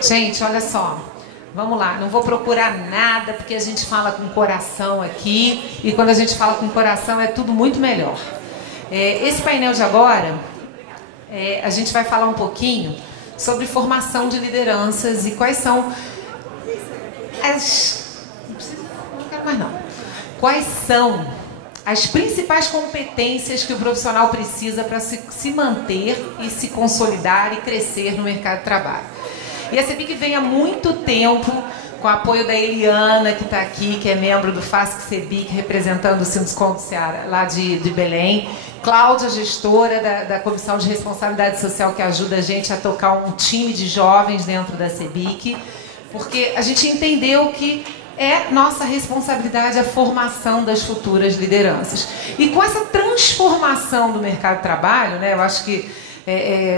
Gente, olha só, vamos lá, não vou procurar nada, porque a gente fala com coração aqui, e quando a gente fala com coração é tudo muito melhor. Esse painel de agora, a gente vai falar um pouquinho sobre formação de lideranças e quais são quais são as principais competências que o profissional precisa para se manter e se consolidar e crescer no mercado de trabalho. E a CEBIC vem há muito tempo, com o apoio da Eliana, que está aqui, que é membro do FASC CEBIC, representando o Sinduscon Ceará, lá de Belém. Cláudia, gestora da Comissão de Responsabilidade Social, que ajuda a gente a tocar um time de jovens dentro da CEBIC, porque a gente entendeu que é nossa responsabilidade a formação das futuras lideranças. E com essa transformação do mercado de trabalho, né, eu acho que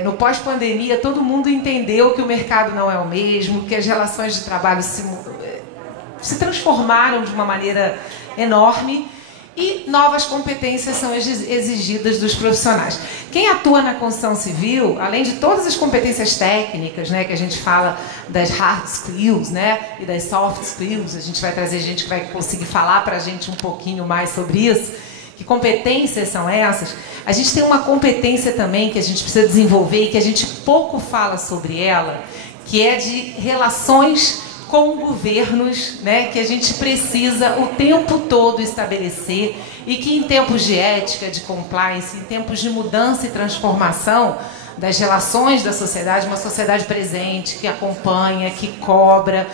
no pós-pandemia todo mundo entendeu que o mercado não é o mesmo, que as relações de trabalho se transformaram de uma maneira enorme e novas competências são exigidas dos profissionais. Quem atua na construção civil, além de todas as competências técnicas, né, que a gente fala das hard skills, né, e das soft skills, a gente vai trazer gente que vai conseguir falar para a gente um pouquinho mais sobre isso. Que competências são essas? A gente tem uma competência também que a gente precisa desenvolver e que a gente pouco fala sobre ela, que é de relações com governos, né, que a gente precisa o tempo todo estabelecer e que em tempos de ética, de compliance, em tempos de mudança e transformação das relações da sociedade, uma sociedade presente, que acompanha, que cobra,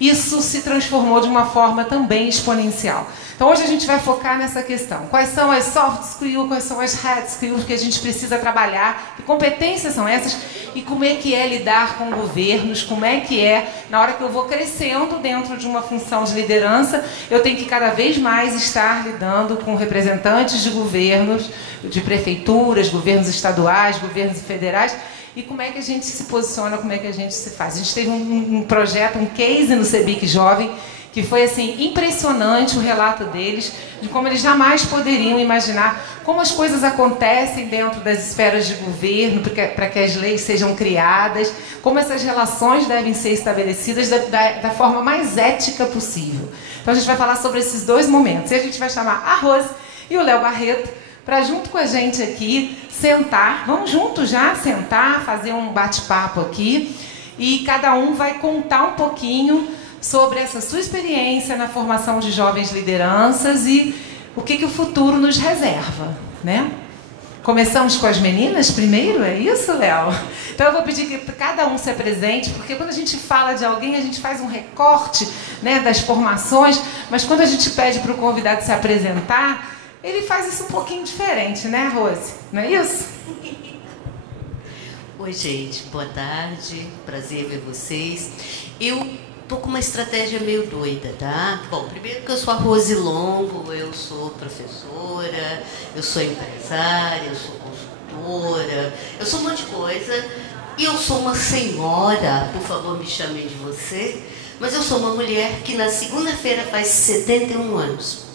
isso se transformou de uma forma também exponencial. Então hoje a gente vai focar nessa questão. Quais são as soft skills, quais são as hard skills que a gente precisa trabalhar, que competências são essas e como é que é lidar com governos, como é que na hora que eu vou crescendo dentro de uma função de liderança, eu tenho que cada vez mais estar lidando com representantes de governos, de prefeituras, governos estaduais, governos federais, e como é que a gente se posiciona, como é que a gente se faz. A gente teve um projeto, um case no CEBIC Jovem, que foi assim impressionante o relato deles, de como eles jamais poderiam imaginar como as coisas acontecem dentro das esferas de governo, para que as leis sejam criadas, como essas relações devem ser estabelecidas da forma mais ética possível. Então a gente vai falar sobre esses dois momentos. E a gente vai chamar a Rose e o Léo Barreto para junto com a gente aqui sentar, vamos juntos já sentar, fazer um bate-papo aqui, e cada um vai contar um pouquinho sobre essa sua experiência na formação de jovens lideranças e o que o futuro nos reserva, né? Começamos com as meninas primeiro, é isso, Léo? Então eu vou pedir que cada um se apresente, porque quando a gente fala de alguém, a gente faz um recorte, né, das formações, mas quando a gente pede para o convidado se apresentar, ele faz isso um pouquinho diferente, né, Rose? Não é isso? Oi, gente. Boa tarde. Prazer ver vocês. Eu tô com uma estratégia meio doida, tá? Bom, primeiro que eu sou a Rose Longo, eu sou professora, eu sou empresária, eu sou consultora, eu sou um monte de coisa. E eu sou uma senhora, por favor, me chamem de você, mas eu sou uma mulher que na segunda-feira faz 71 anos.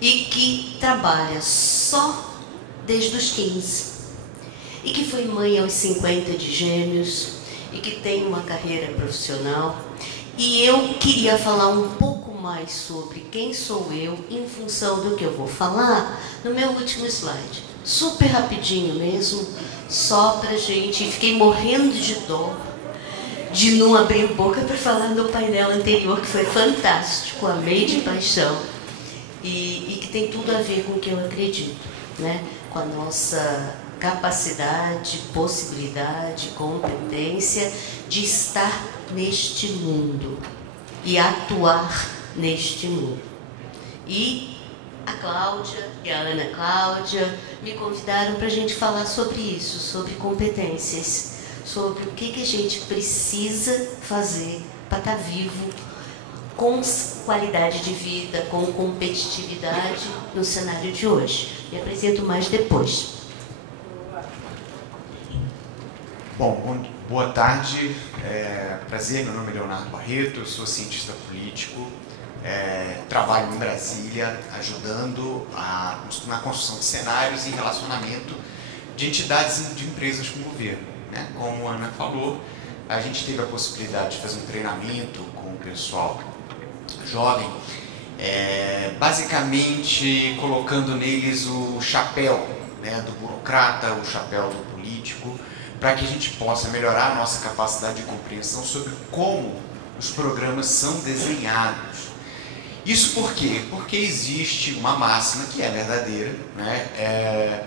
E que trabalha só desde os 15. E que foi mãe aos 50 de gêmeos. E que tem uma carreira profissional. E eu queria falar um pouco mais sobre quem sou eu em função do que eu vou falar no meu último slide. Super rapidinho mesmo, só pra gente... Fiquei morrendo de dó de não abrir boca para falar no painel anterior, que foi fantástico, amei de paixão. E que tem tudo a ver com o que eu acredito, né? Com a nossa capacidade, possibilidade, competência de estar neste mundo e atuar neste mundo. E a Cláudia e a Ana Cláudia me convidaram para a gente falar sobre isso, sobre competências, sobre o que a gente precisa fazer para estar vivo, com qualidade de vida, com competitividade no cenário de hoje. Me apresento mais depois. Bom, boa tarde. Prazer, meu nome é Leonardo Barreto, eu sou cientista político, trabalho em Brasília, ajudando na construção de cenários e relacionamento de entidades de empresas com o governo, né? Como a Ana falou, a gente teve a possibilidade de fazer um treinamento com o pessoal jovem, basicamente colocando neles o chapéu, né, do burocrata, o chapéu do político, para que a gente possa melhorar a nossa capacidade de compreensão sobre como os programas são desenhados. Isso por quê? Porque existe uma máxima que é verdadeira, né?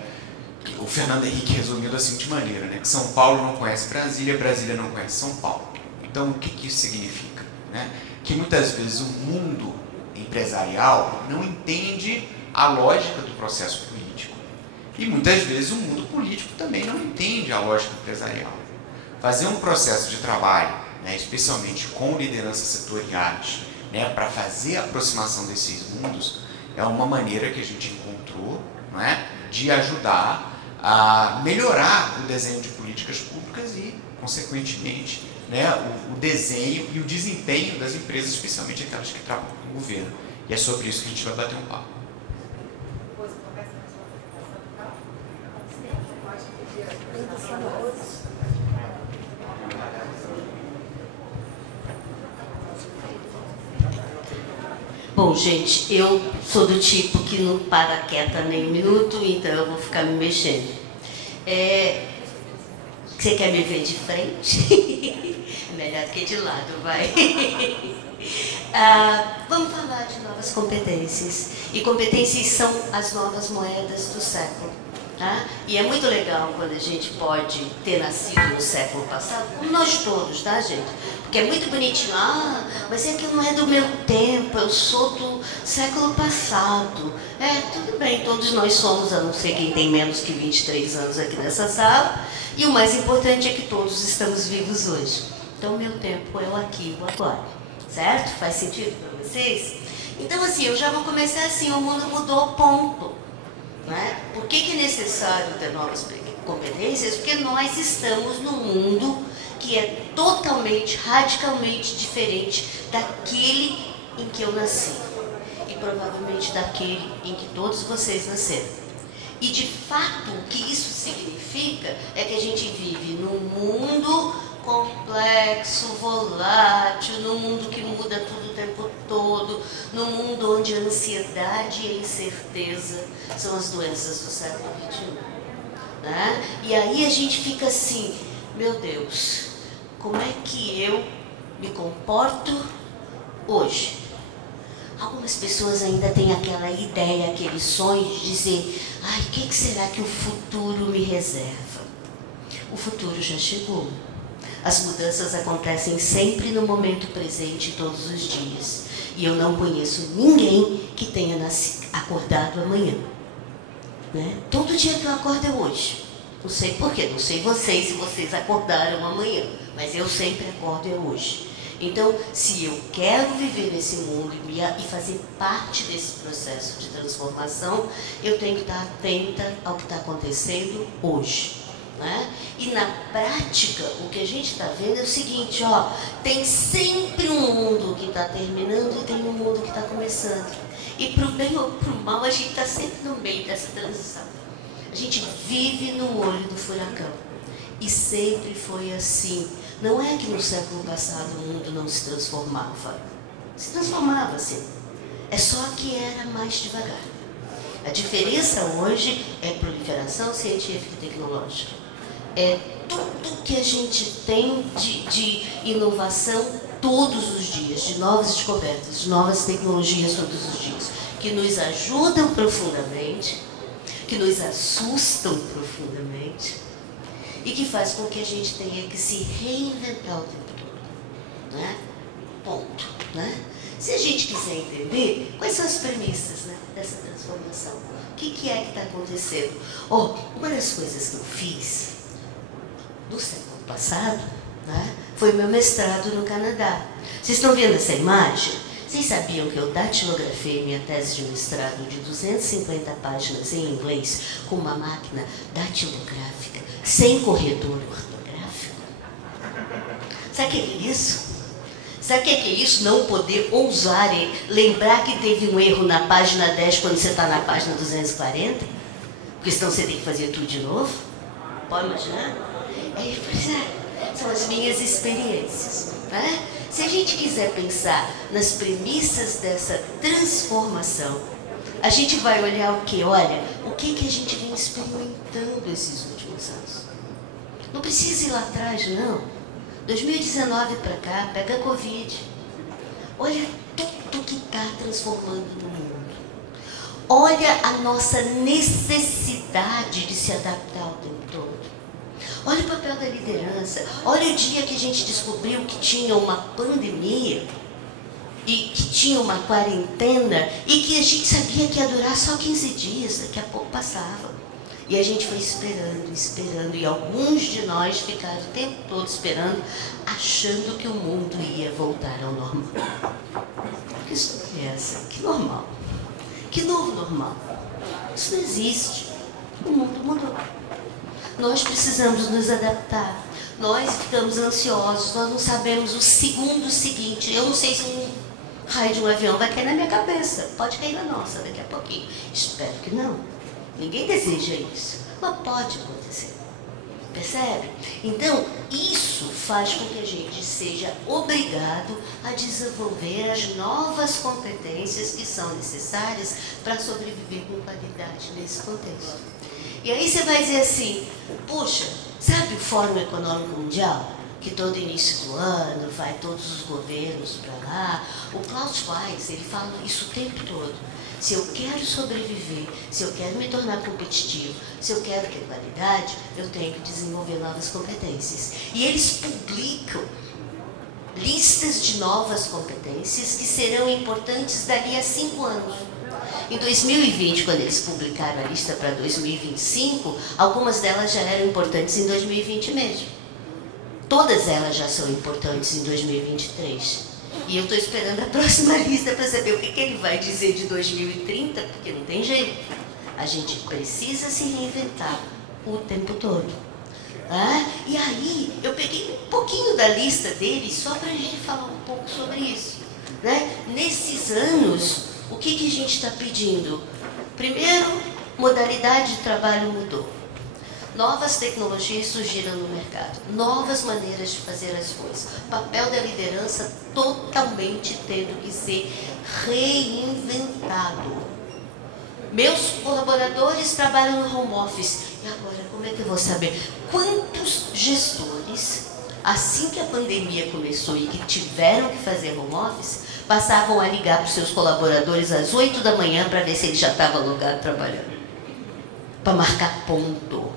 O Fernando Henrique resumiu da seguinte maneira, né? Que São Paulo não conhece Brasília, Brasília não conhece São Paulo. Então, o que isso significa? Né? Que muitas vezes o mundo empresarial não entende a lógica do processo político. E muitas vezes o mundo político também não entende a lógica empresarial. Fazer um processo de trabalho, né, especialmente com lideranças setoriais, né, para fazer a aproximação desses mundos, é uma maneira que a gente encontrou, não é, de ajudar a melhorar o desenho de políticas públicas e, consequentemente, né, o desenho e o desempenho das empresas, especialmente aquelas que trabalham com o governo. E é sobre isso que a gente vai bater um papo. Bom, gente, eu sou do tipo que não para quieta nem um minuto, então eu vou ficar me mexendo. Você quer me ver de frente? Melhor do que de lado, vai. Vamos falar de novas competências. E competências são as novas moedas do século. Tá? E é muito legal quando a gente pode ter nascido no século passado, como nós todos, tá, gente? Porque é muito bonitinho, mas é que não é do meu tempo, eu sou do século passado. Tudo bem, todos nós somos, a não ser quem tem menos que 23 anos aqui nessa sala. E o mais importante é que todos estamos vivos hoje. Então, o meu tempo é o aqui e o agora. Certo? Faz sentido para vocês? Então, assim, eu já vou começar assim, o mundo mudou, ponto. Né? Por que é necessário ter novas competências? Porque nós estamos num mundo que é totalmente, radicalmente diferente daquele em que eu nasci. E provavelmente daquele em que todos vocês nasceram. E de fato, o que isso significa é que a gente vive num mundo complexo, volátil, num mundo que muda tudo o tempo todo, num mundo onde a ansiedade e a incerteza são as doenças do século XXI. Né? E aí a gente fica assim, meu Deus, como é que eu me comporto hoje? Algumas pessoas ainda têm aquela ideia, aquele sonho de dizer, o que será que o futuro me reserva? O futuro já chegou. As mudanças acontecem sempre no momento presente, todos os dias. E eu não conheço ninguém que tenha acordado amanhã. Né? Todo dia que eu acordo é hoje. Não sei porquê, não sei vocês se vocês acordaram amanhã, mas eu sempre acordo é hoje. Então, se eu quero viver nesse mundo e fazer parte desse processo de transformação, eu tenho que estar atenta ao que está acontecendo hoje. Né? E na prática, o que a gente está vendo é o seguinte, tem sempre um mundo que está terminando e tem um mundo que está começando. E para o bem ou para o mal, a gente está sempre no meio dessa transição. A gente vive no olho do furacão. E sempre foi assim. Não é que no século passado o mundo não se transformava. Se transformava, sim. É só que era mais devagar. A diferença hoje é proliferação científica e tecnológica. É tudo que a gente tem de inovação todos os dias, de novas descobertas, de novas tecnologias todos os dias, que nos ajudam profundamente, que nos assustam profundamente e que faz com que a gente tenha que se reinventar o tempo todo. Né? Ponto. Né? Se a gente quiser entender quais são as premissas, né, dessa transformação, o que é que está acontecendo? Uma das coisas que eu fiz no século passado, né, foi o meu mestrado no Canadá. Vocês estão vendo essa imagem? Vocês sabiam que eu datilografei minha tese de mestrado de 250 páginas em inglês com uma máquina datilográfica, sem corredor ortográfico? Sabe o que é isso? Sabe o que é isso? Não poder ousar lembrar que teve um erro na página 10 quando você está na página 240? Porque senão você tem que fazer tudo de novo? Pode imaginar? Pois é. são as minhas experiências, né? Se a gente quiser pensar nas premissas dessa transformação, a gente vai olhar o quê? Olha, o que a gente vem experimentando esses últimos anos. Não precisa ir lá atrás, não. 2019 para cá, pega a Covid. Olha tudo que está transformando no mundo. Olha a nossa necessidade de se adaptar o tempo todo. Olha o papel da liderança. Olha o dia que a gente descobriu que tinha uma pandemia e que tinha uma quarentena e que a gente sabia que ia durar só 15 dias, daqui a pouco passava. E a gente foi esperando, esperando, e alguns de nós ficaram o tempo todo esperando, achando que o mundo ia voltar ao normal. Que história é essa? Que normal? Que novo normal? Isso não existe. O mundo mudou. Nós precisamos nos adaptar. Nós ficamos ansiosos, nós não sabemos o segundo seguinte. Eu não sei se um raio de um avião vai cair na minha cabeça. Pode cair na nossa daqui a pouquinho. Espero que não. Ninguém deseja isso. Mas pode acontecer. Percebe? Então, isso faz com que a gente seja obrigado a desenvolver as novas competências que são necessárias para sobreviver com qualidade nesse contexto. E aí você vai dizer assim, puxa, sabe o Fórum Econômico Mundial? Que todo início do ano vai todos os governos para lá. O Klaus Schwab, ele fala isso o tempo todo. Se eu quero sobreviver, se eu quero me tornar competitivo, se eu quero ter qualidade, eu tenho que desenvolver novas competências. E eles publicam listas de novas competências que serão importantes dali a 5 anos. Em 2020, quando eles publicaram a lista para 2025, algumas delas já eram importantes em 2020 mesmo. Todas elas já são importantes em 2023. E eu estou esperando a próxima lista para saber o que ele vai dizer de 2030, porque não tem jeito. A gente precisa se reinventar o tempo todo. E aí, eu peguei um pouquinho da lista deles só para a gente falar um pouco sobre isso. Nesses anos, o que a gente está pedindo? Primeiro, modalidade de trabalho mudou. Novas tecnologias surgiram no mercado, novas maneiras de fazer as coisas. O papel da liderança totalmente tendo que ser reinventado. Meus colaboradores trabalham no home office. E agora, como é que eu vou saber? Quantos gestores, assim que a pandemia começou e que tiveram que fazer home office, passavam a ligar para os seus colaboradores às 8 da manhã para ver se ele já estava alugado trabalhando? Para marcar ponto.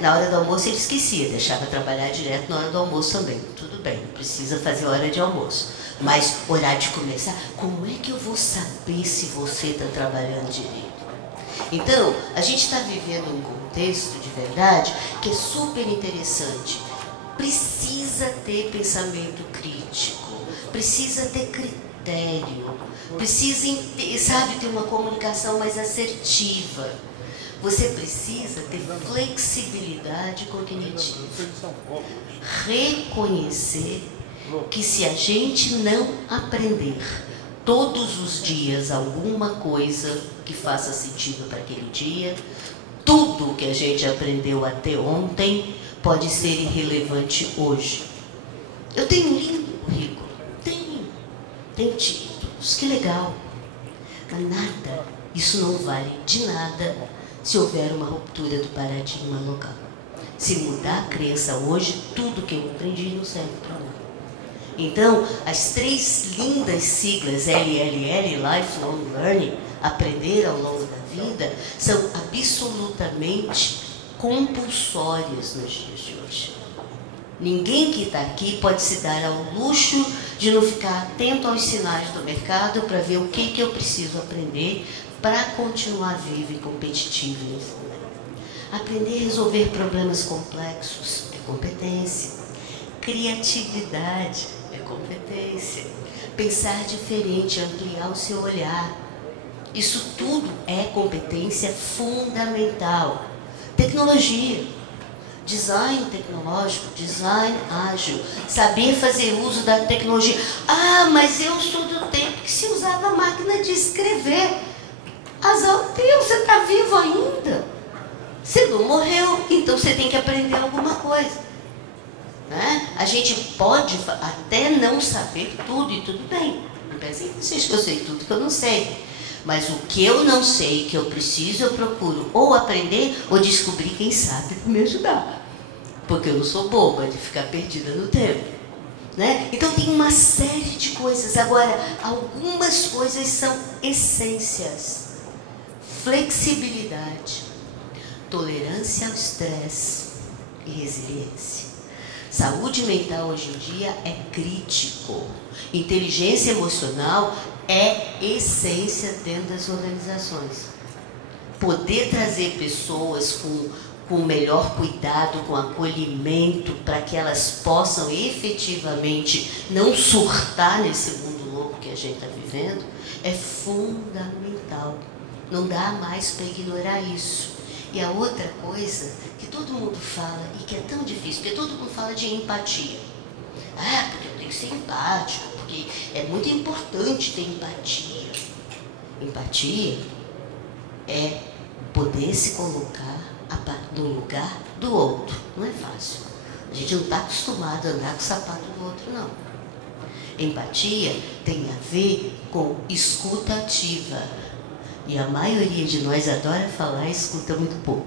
Na hora do almoço ele esquecia, deixava trabalhar direto na hora do almoço também. Tudo bem, não precisa fazer hora de almoço. Mas horário de começar, como é que eu vou saber se você está trabalhando direito? Então, a gente está vivendo um contexto de verdade que é super interessante. Precisa ter pensamento crítico, precisa ter critério, precisa, ter uma comunicação mais assertiva. Você precisa ter flexibilidade cognitiva. Reconhecer que se a gente não aprender todos os dias alguma coisa que faça sentido para aquele dia, tudo que a gente aprendeu até ontem pode ser irrelevante hoje. Eu tenho um lindo currículo. Tenho títulos, que legal. Mas nada, isso não vale de nada se houver uma ruptura do paradigma local. Se mudar a crença hoje, tudo que eu aprendi não serve para nada. Então, as 3 lindas siglas LLL, Lifelong Learning, aprender ao longo da vida, são absolutamente compulsórias nos dias de hoje. Ninguém que está aqui pode se dar ao luxo de não ficar atento aos sinais do mercado para ver o que eu preciso aprender para continuar vivo e competitivo nesse momento. Aprender a resolver problemas complexos é competência. Criatividade é competência. Pensar diferente, ampliar o seu olhar. Isso tudo é competência fundamental. Tecnologia, design tecnológico, design ágil, saber fazer uso da tecnologia. Mas eu sou do tempo que se usava máquina de escrever. Deus, você está vivo ainda. Você não morreu, então você tem que aprender alguma coisa. né? A gente pode até não saber tudo e tudo bem. Não pensem que eu sei tudo que eu não sei. Mas o que eu não sei, que eu preciso, eu procuro ou aprender ou descobrir quem sabe para me ajudar. Porque eu não sou boba de ficar perdida no tempo, né? Então tem uma série de coisas. Agora, algumas coisas são essências. Flexibilidade, tolerância ao estresse e resiliência. Saúde mental hoje em dia é crítico. Inteligência emocional é essência dentro das organizações. Poder trazer pessoas com o melhor cuidado, com acolhimento, para que elas possam efetivamente não surtar nesse mundo louco que a gente está vivendo, é fundamental. Não dá mais para ignorar isso. E a outra coisa que todo mundo fala e que é tão difícil, porque todo mundo fala de empatia. Ah, porque eu tenho que ser empático, porque é muito importante ter empatia. Empatia é poder se colocar no lugar do outro. Não é fácil. A gente não está acostumado a andar com o sapato do outro, não. Empatia tem a ver com escuta ativa. E a maioria de nós adora falar e escuta muito pouco.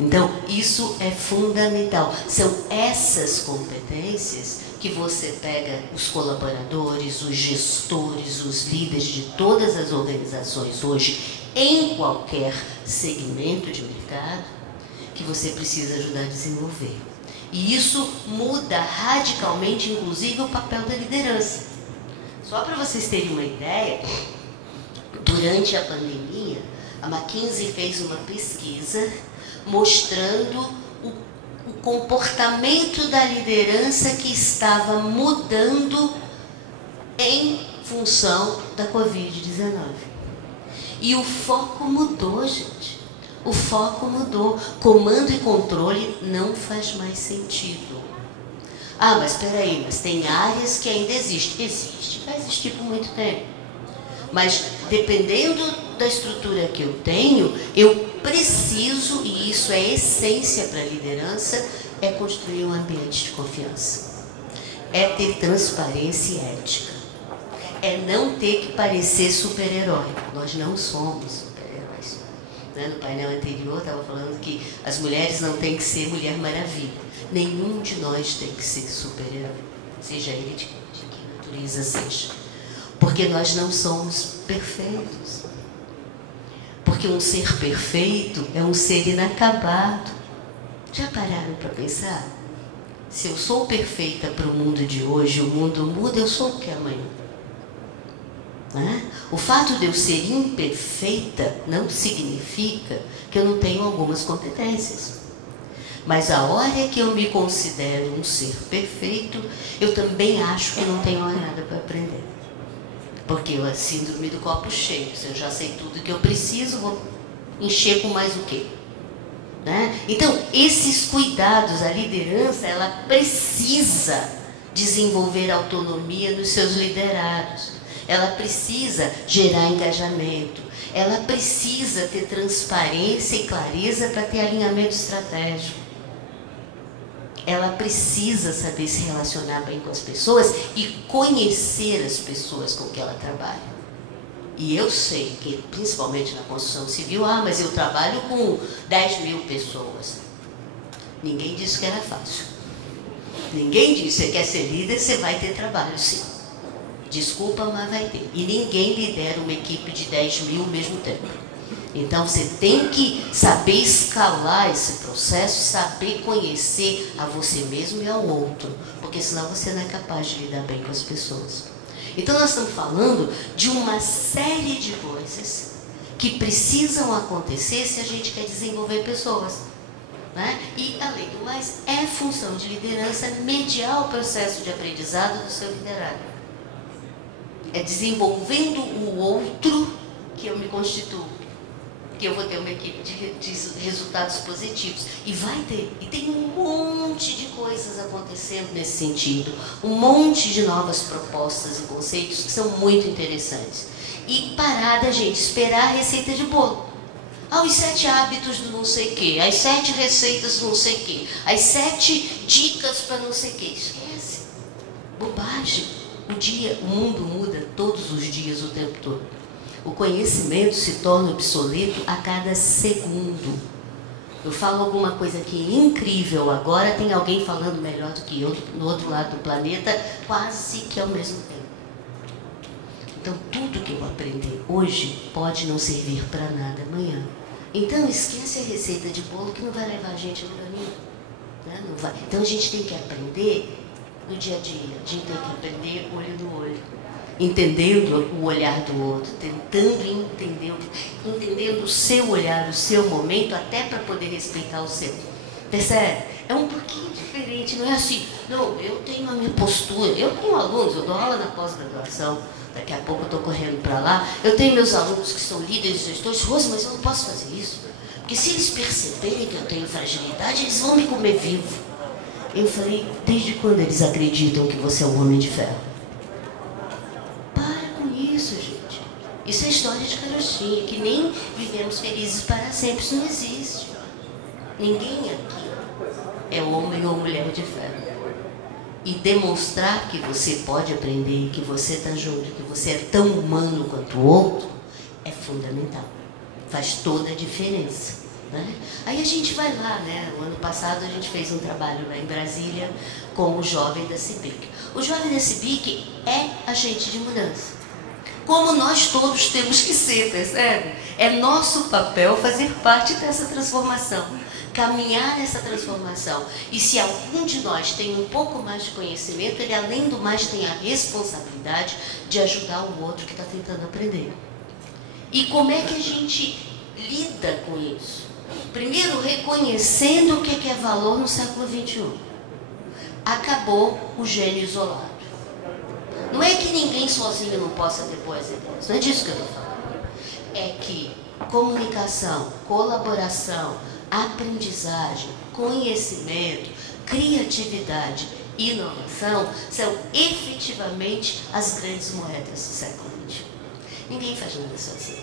Então, isso é fundamental. São essas competências que você pega os colaboradores, os gestores, os líderes de todas as organizações hoje, em qualquer segmento de mercado, que você precisa ajudar a desenvolver. E isso muda radicalmente, inclusive, o papel da liderança. Só para vocês terem uma ideia, durante a pandemia, a McKinsey fez uma pesquisa mostrando o comportamento da liderança que estava mudando em função da Covid-19. E o foco mudou, gente. O foco mudou. Comando e controle não faz mais sentido. Ah, mas espera aí, mas tem áreas que ainda existem. Existe, vai existir por muito tempo. Mas dependendo da estrutura que eu tenho, eu preciso, e isso é essência para a liderança, é construir um ambiente de confiança. É ter transparência e ética. É não ter que parecer super-herói. Nós não somos super-heróis. Né? No painel anterior, estava falando que as mulheres não têm que ser Mulher Maravilha. Nenhum de nós tem que ser super-herói. Seja ele de que natureza seja. Porque nós não somos perfeitos. Porque um ser perfeito é um ser inacabado. Já pararam para pensar? Se eu sou perfeita para o mundo de hoje, o mundo muda, eu sou o que amanhã? Né? O fato de eu ser imperfeita não significa que eu não tenho algumas competências. Mas a hora que eu me considero um ser perfeito, eu também acho que não tenho mais nada para aprender. Porque a síndrome do copo cheio. Se eu já sei tudo que eu preciso, vou encher com mais o quê? Né? Então, esses cuidados, a liderança, ela precisa desenvolver autonomia nos seus liderados. Ela precisa gerar engajamento. Ela precisa ter transparência e clareza para ter alinhamento estratégico. Ela precisa saber se relacionar bem com as pessoas e conhecer as pessoas com que ela trabalha. E eu sei que, principalmente na construção civil, mas eu trabalho com 10 mil pessoas. Ninguém disse que era fácil. Ninguém disse que você quer ser líder, você vai ter trabalho, sim. Desculpa, mas vai ter. E ninguém lidera uma equipe de 10 mil ao mesmo tempo. Então, você tem que saber escalar esse processo, saber conhecer a você mesmo e ao outro, porque senão você não é capaz de lidar bem com as pessoas. Então, nós estamos falando de uma série de coisas que precisam acontecer se a gente quer desenvolver pessoas. Né? E, além do mais, é função de liderança mediar o processo de aprendizado do seu liderado. É desenvolvendo o outro que eu me constituo. Que eu vou ter uma equipe de resultados positivos. E vai ter. E tem um monte de coisas acontecendo nesse sentido. Um monte de novas propostas e conceitos que são muito interessantes. E parar da gente esperar a receita de bolo. os 7 hábitos do não sei o quê, as 7 receitas do não sei o quê, as 7 dicas para não sei o quê. Esquece. Bobagem. O mundo muda todos os dias, o tempo todo. O conhecimento se torna obsoleto a cada segundo. Eu falo alguma coisa que é incrível agora, tem alguém falando melhor do que eu no outro lado do planeta, quase que ao mesmo tempo. Então, tudo que eu aprender hoje pode não servir para nada amanhã. Então, esquece a receita de bolo que não vai levar a gente a lugar nenhum. Né? Não vai. Então, a gente tem que aprender no dia a dia. A gente tem que aprender olho no olho. Entendendo o olhar do outro, tentando entendendo o seu olhar, o seu momento, até para poder respeitar o seu. Percebe? É um pouquinho diferente, não é assim, não, eu tenho a minha postura, eu tenho alunos, eu dou aula na pós-graduação, daqui a pouco eu estou correndo para lá, eu tenio meus alunos que são líderes, gestores, Rose, mas eu não posso fazer isso, porque se eles perceberem que eu tenho fragilidade, eles vão me comer vivo. Eu falei, desde quando eles acreditam que você é um homem de ferro? Isso, gente. Isso é história de carochinha, que nem vivemos felizes para sempre. Isso não existe. Ninguém aqui é homem ou mulher de ferro. E demonstrar que você pode aprender, que você está junto, que você é tão humano quanto o outro, é fundamental. Faz toda a diferença. Né? Aí a gente vai lá, né? O ano passado a gente fez um trabalho lá em Brasília com o jovem da CIBIC. O jovem da CIBIC é agente de mudança. Como nós todos temos que ser, percebe? É nosso papel fazer parte dessa transformação, caminhar nessa transformação. E se algum de nós tem um pouco mais de conhecimento, ele além do mais tem a responsabilidade de ajudar o outro que está tentando aprender. E como é que a gente lida com isso? Primeiro, reconhecendo o que é valor no século XXI. Acabou o gênio isolado. Não é que ninguém sozinho não possa ter boas ideias, não é disso que eu estou falando. É que comunicação, colaboração, aprendizagem, conhecimento, criatividade, inovação são efetivamente as grandes moedas do século XXI. Ninguém faz nada sozinho.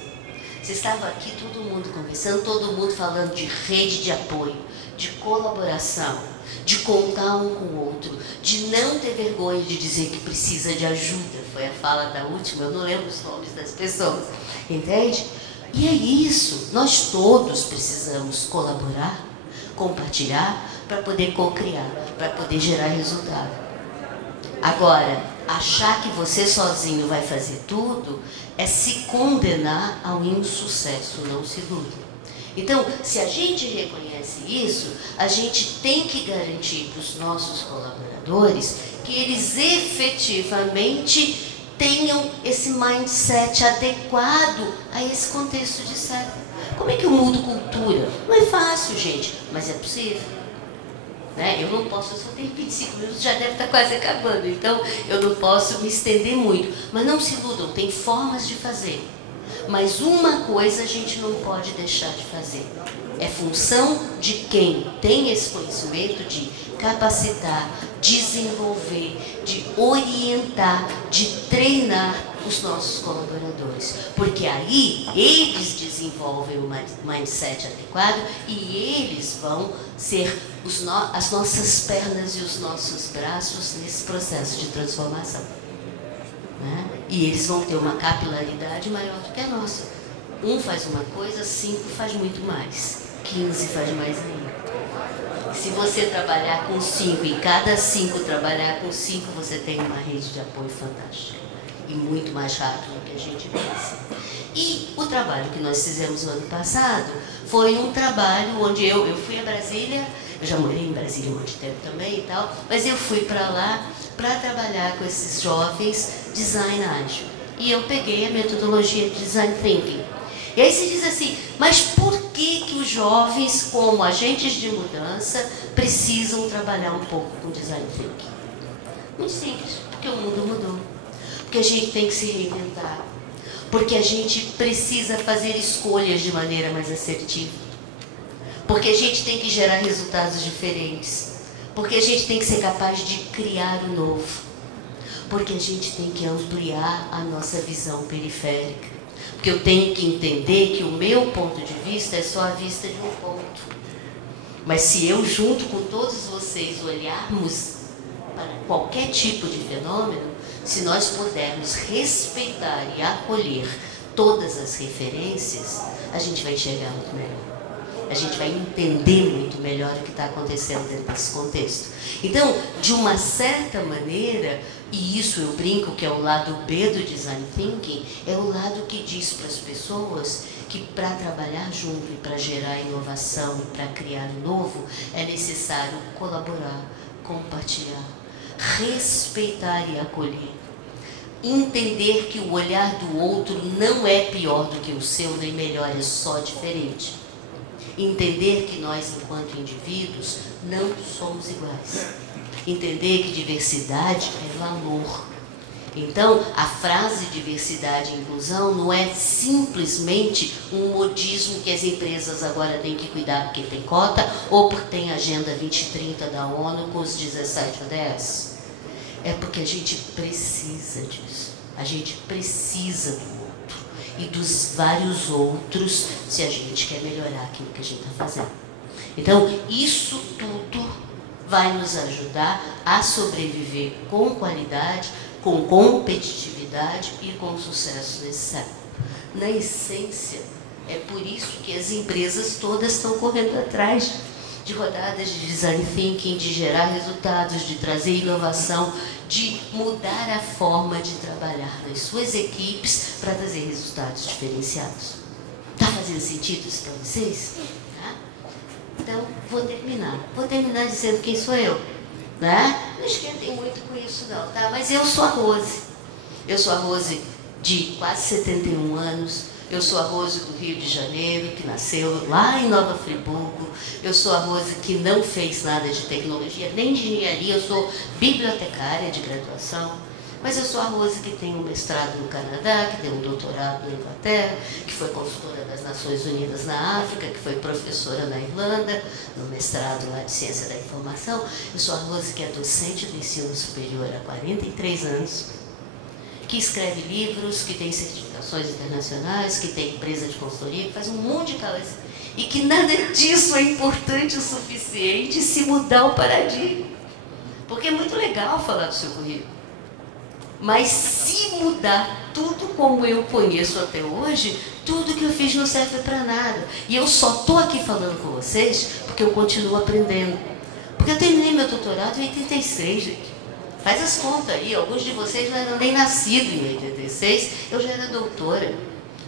Você estava aqui, todo mundo conversando, todo mundo falando de rede de apoio, de colaboração, de contar um com o outro, de não ter vergonha de dizer que precisa de ajuda. Foi a fala da última, eu não lembro os nomes das pessoas, entende? E é isso, nós todos precisamos colaborar, compartilhar, para poder co-criar, para poder gerar resultado. Agora, achar que você sozinho vai fazer tudo é se condenar ao insucesso, não se iluda. Então, se a gente reconhece isso, a gente tem que garantir para os nossos colaboradores que eles efetivamente tenham esse mindset adequado a esse contexto de século. Como é que eu mudo cultura? Não é fácil, gente, mas é possível. Né? Eu não posso, eu só tenho 25 minutos, já deve estar quase acabando, então eu não posso me estender muito. Mas não se iludam, tem formas de fazer. Mas uma coisa a gente não pode deixar de fazer. É função de quem tem esse conhecimento de capacitar, desenvolver, de orientar, de treinar os nossos colaboradores. Porque aí eles desenvolvem o mindset adequado e eles vão ser as nossas pernas e os nossos braços nesse processo de transformação. Né? E eles vão ter uma capilaridade maior do que a nossa. Um faz uma coisa, 5 faz muito mais, 15 faz mais ainda. E se você trabalhar com 5 e cada 5 trabalhar com 5, você tem uma rede de apoio fantástica e muito mais rápido do que a gente pensa. E o trabalho que nós fizemos no ano passado foi um trabalho onde eu fui a Brasília. Eu já morei em Brasília um monte de tempo também e tal, mas eu fui para lá para trabalhar com esses jovens design ágil. E eu peguei a metodologia de design thinking. E aí se diz assim, mas por que os jovens, como agentes de mudança, precisam trabalhar um pouco com design thinking? Muito simples, porque o mundo mudou. Porque a gente tem que se reinventar. Porque a gente precisa fazer escolhas de maneira mais assertiva. Porque a gente tem que gerar resultados diferentes. Porque a gente tem que ser capaz de criar o novo. Porque a gente tem que ampliar a nossa visão periférica. Porque eu tenho que entender que o meu ponto de vista é só a vista de um ponto. Mas se eu, junto com todos vocês, olharmos para qualquer tipo de fenômeno, se nós pudermos respeitar e acolher todas as referências, a gente vai enxergar muito melhor. A gente vai entender muito melhor o que está acontecendo dentro desse contexto. Então, de uma certa maneira, e isso eu brinco que é o lado B do Design Thinking, é o lado que diz para as pessoas que para trabalhar junto e para gerar inovação e para criar novo, é necessário colaborar, compartilhar, respeitar e acolher. Entender que o olhar do outro não é pior do que o seu, nem melhor, é só diferente. Entender que nós, enquanto indivíduos, não somos iguais. Entender que diversidade é valor. Então, a frase diversidade e inclusão não é simplesmente um modismo que as empresas agora têm que cuidar porque tem cota ou porque tem a Agenda 2030 da ONU com os 17 ODS. É porque a gente precisa disso. A gente precisa do outro e dos vários outros se a gente quer melhorar aquilo que a gente está fazendo. Então, isso tudo vai nos ajudar a sobreviver com qualidade, com competitividade e com sucesso nesse século. Na essência, é por isso que as empresas todas estão correndo atrás de rodadas de design thinking, de gerar resultados, de trazer inovação, de mudar a forma de trabalhar nas suas equipes para trazer resultados diferenciados. Está fazendo sentido isso para vocês? Tá? Então, vou terminar dizendo quem sou eu. Né? Não esquentem muito com isso não, tá? Mas eu sou a Rose. Eu sou a Rose de quase 71 anos. Eu sou a Rose do Rio de Janeiro, que nasceu lá em Nova Friburgo. Eu sou a Rose que não fez nada de tecnologia, nem de engenharia. Eu sou bibliotecária de graduação. Mas eu sou a Rose que tem um mestrado no Canadá, que tem um doutorado na Inglaterra, que foi consultora das Nações Unidas na África, que foi professora na Irlanda, no mestrado lá de Ciência da Informação. Eu sou a Rose que é docente do ensino superior há 43 anos, que escreve livros, que tem certificações internacionais, que tem empresa de consultoria, que faz um monte de coisa. E que nada disso é importante o suficiente se mudar o paradigma. Porque é muito legal falar do seu currículo. Mas se mudar tudo como eu conheço até hoje, tudo que eu fiz não serve para nada. E eu só estou aqui falando com vocês porque eu continuo aprendendo. Porque eu terminei meu doutorado em 86, gente. Faz as contas aí, alguns de vocês não eram nem nascidos em 86, eu já era doutora.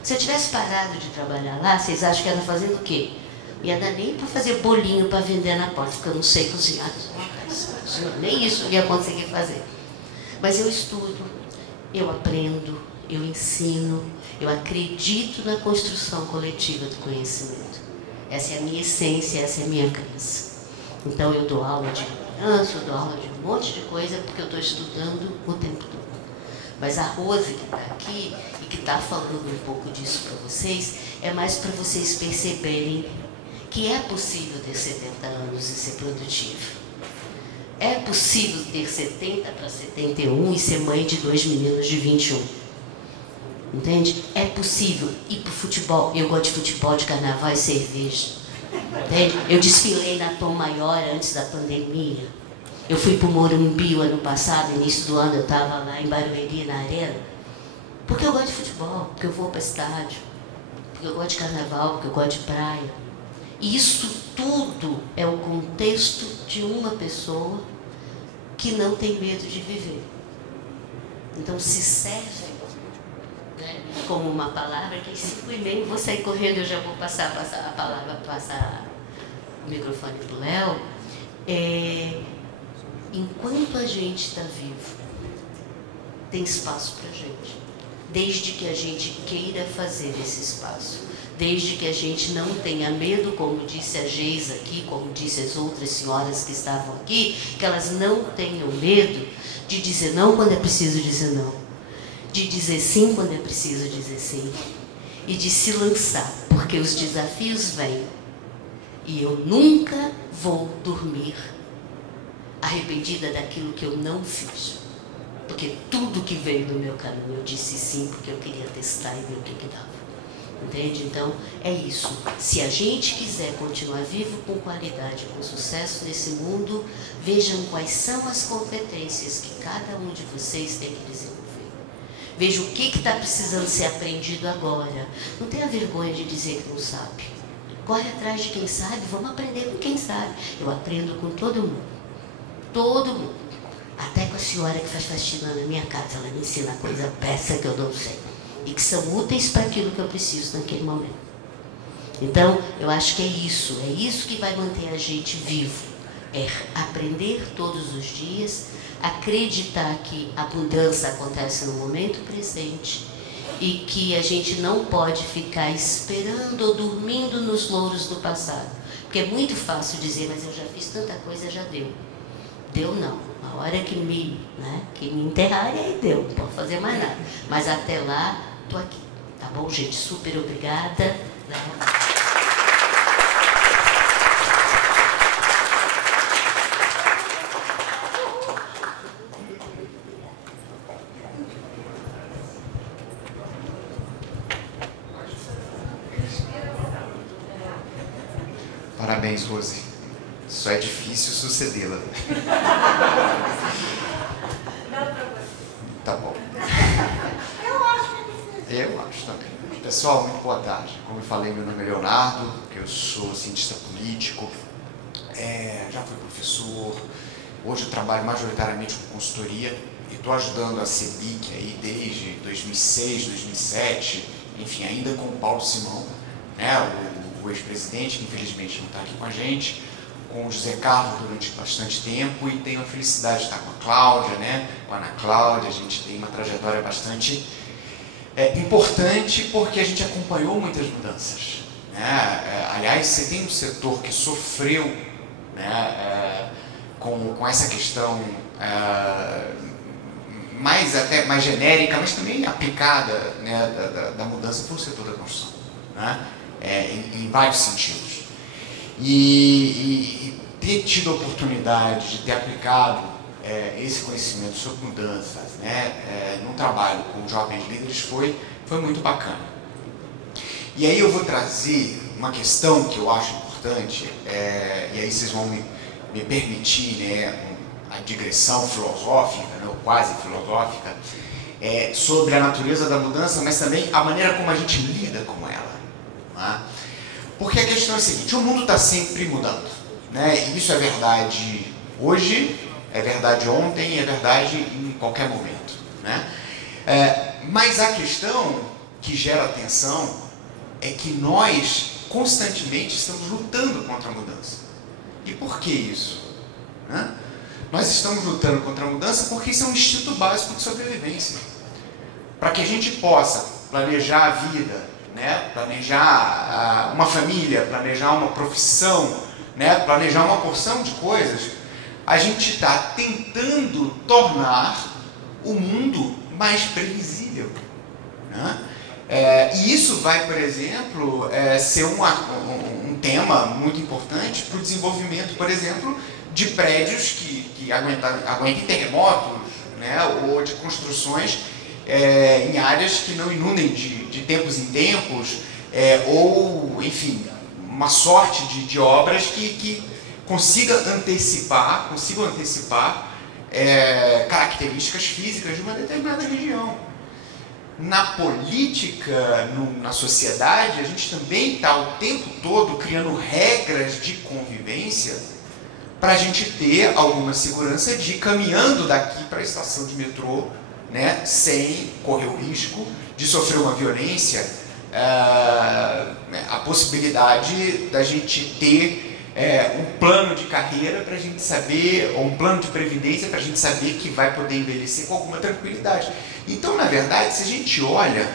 Se eu tivesse parado de trabalhar lá, vocês acham que ia fazendo o quê? Ia dar nem para fazer bolinho para vender na porta, porque eu não sei cozinhar. Nem isso eu ia conseguir fazer. Mas eu estudo, eu aprendo, eu ensino, eu acredito na construção coletiva do conhecimento. Essa é a minha essência, essa é a minha crença. Então eu dou aula de criança, eu dou aula de um monte de coisa, porque eu estou estudando o tempo todo. Mas a Rose que está aqui e que está falando um pouco disso para vocês, é mais para vocês perceberem que é possível ter 70 anos e ser produtivo. É possível ter 70 para 71 e ser mãe de 2 meninos de 21. Entende? É possível ir para o futebol. Eu gosto de futebol, de carnaval e cerveja. Entende? Eu desfilei na Tom Maior antes da pandemia. Eu fui para o Morumbi o ano passado, início do ano, eu estava lá em Barueri, na Arena. Porque eu gosto de futebol, porque eu vou para estádio, porque eu gosto de carnaval, porque eu gosto de praia. E isso tudo é o contexto de uma pessoa que não tem medo de viver. Então, se serve, né, como uma palavra, que em 5h30 vou sair correndo, eu já vou passar a palavra, passar o microfone para o Léo. Enquanto a gente está vivo, tem espaço para a gente. Desde que a gente queira fazer esse espaço. Desde que a gente não tenha medo, como disse a Geisa aqui, como disse as outras senhoras que estavam aqui, que elas não tenham medo de dizer não quando é preciso dizer não, de dizer sim quando é preciso dizer sim, e de se lançar, porque os desafios vêm. E eu nunca vou dormir arrependida daquilo que eu não fiz. Porque tudo que veio do meu caminho eu disse sim, porque eu queria testar e ver o que dava. Entende? Então, é isso. Se a gente quiser continuar vivo com qualidade, com sucesso nesse mundo, vejam quais são as competências que cada um de vocês tem que desenvolver. Veja o que está precisando ser aprendido agora. Não tenha vergonha de dizer que não sabe. Corre atrás de quem sabe, vamos aprender com quem sabe. Eu aprendo com todo mundo. Todo mundo. Até com a senhora que faz faxina na minha casa, ela me ensina coisa peça que eu não sei. E que são úteis para aquilo que eu preciso naquele momento. Então, eu acho que é isso que vai manter a gente vivo. É aprender todos os dias, acreditar que a mudança acontece no momento presente e que a gente não pode ficar esperando ou dormindo nos louros do passado. Porque é muito fácil dizer, mas eu já fiz tanta coisa, já deu. Deu não. A hora que me enterrarem, aí deu. Não posso fazer mais nada. Mas até lá, estou aqui. Tá bom, gente? Super obrigada. Parabéns, Rose. Só é difícil sucedê-la. Tá bom. Eu acho também. Pessoal, muito boa tarde. Como eu falei, meu nome é Leonardo, eu sou cientista político, já fui professor, hoje eu trabalho majoritariamente com consultoria e estou ajudando a CEBIC aí desde 2006, 2007, enfim, ainda com o Paulo Simão, né, o ex-presidente, que infelizmente não está aqui com a gente, com o José Carlos durante bastante tempo, e tenho a felicidade de estar com a Cláudia, né, com a Ana Cláudia. A gente tem uma trajetória bastante importante, porque a gente acompanhou muitas mudanças, né? Aliás, você tem um setor que sofreu, né, com essa questão até mais genérica, mas também aplicada, né, da mudança, foi o setor da construção, né? Em vários sentidos. E ter tido a oportunidade de ter aplicado esse conhecimento sobre mudanças, né, num trabalho com jovens líderes foi muito bacana. E aí eu vou trazer uma questão que eu acho importante, e aí vocês vão me permitir, né, a digressão filosófica, né, ou quase filosófica, sobre a natureza da mudança, mas também a maneira como a gente lida com ela. Né? Porque a questão é a seguinte: o mundo está sempre mudando, né? E isso é verdade hoje, é verdade ontem, é verdade em qualquer momento, né? Mas a questão que gera atenção é que nós constantemente estamos lutando contra a mudança. E por que isso? Né? Nós estamos lutando contra a mudança porque isso é um instinto básico de sobrevivência. Para que a gente possa planejar a vida, né? Planejar uma família, planejar uma profissão, né? Planejar uma porção de coisas, a gente está tentando tornar o mundo mais previsível, né? E isso vai, por exemplo, ser um tema muito importante para o desenvolvimento, por exemplo, de prédios que aguentem terremotos, né? Ou de construções em áreas que não inundem de tempos em tempos, ou, enfim, uma sorte de obras que consigam antecipar características físicas de uma determinada região. Na política, na sociedade, a gente também está o tempo todo criando regras de convivência para a gente ter alguma segurança de ir caminhando daqui para a estação de metrô, né, sem correr o risco de sofrer uma violência, a possibilidade da gente ter um plano de carreira para a gente saber, ou um plano de previdência para a gente saber que vai poder envelhecer com alguma tranquilidade. Então, na verdade, se a gente olha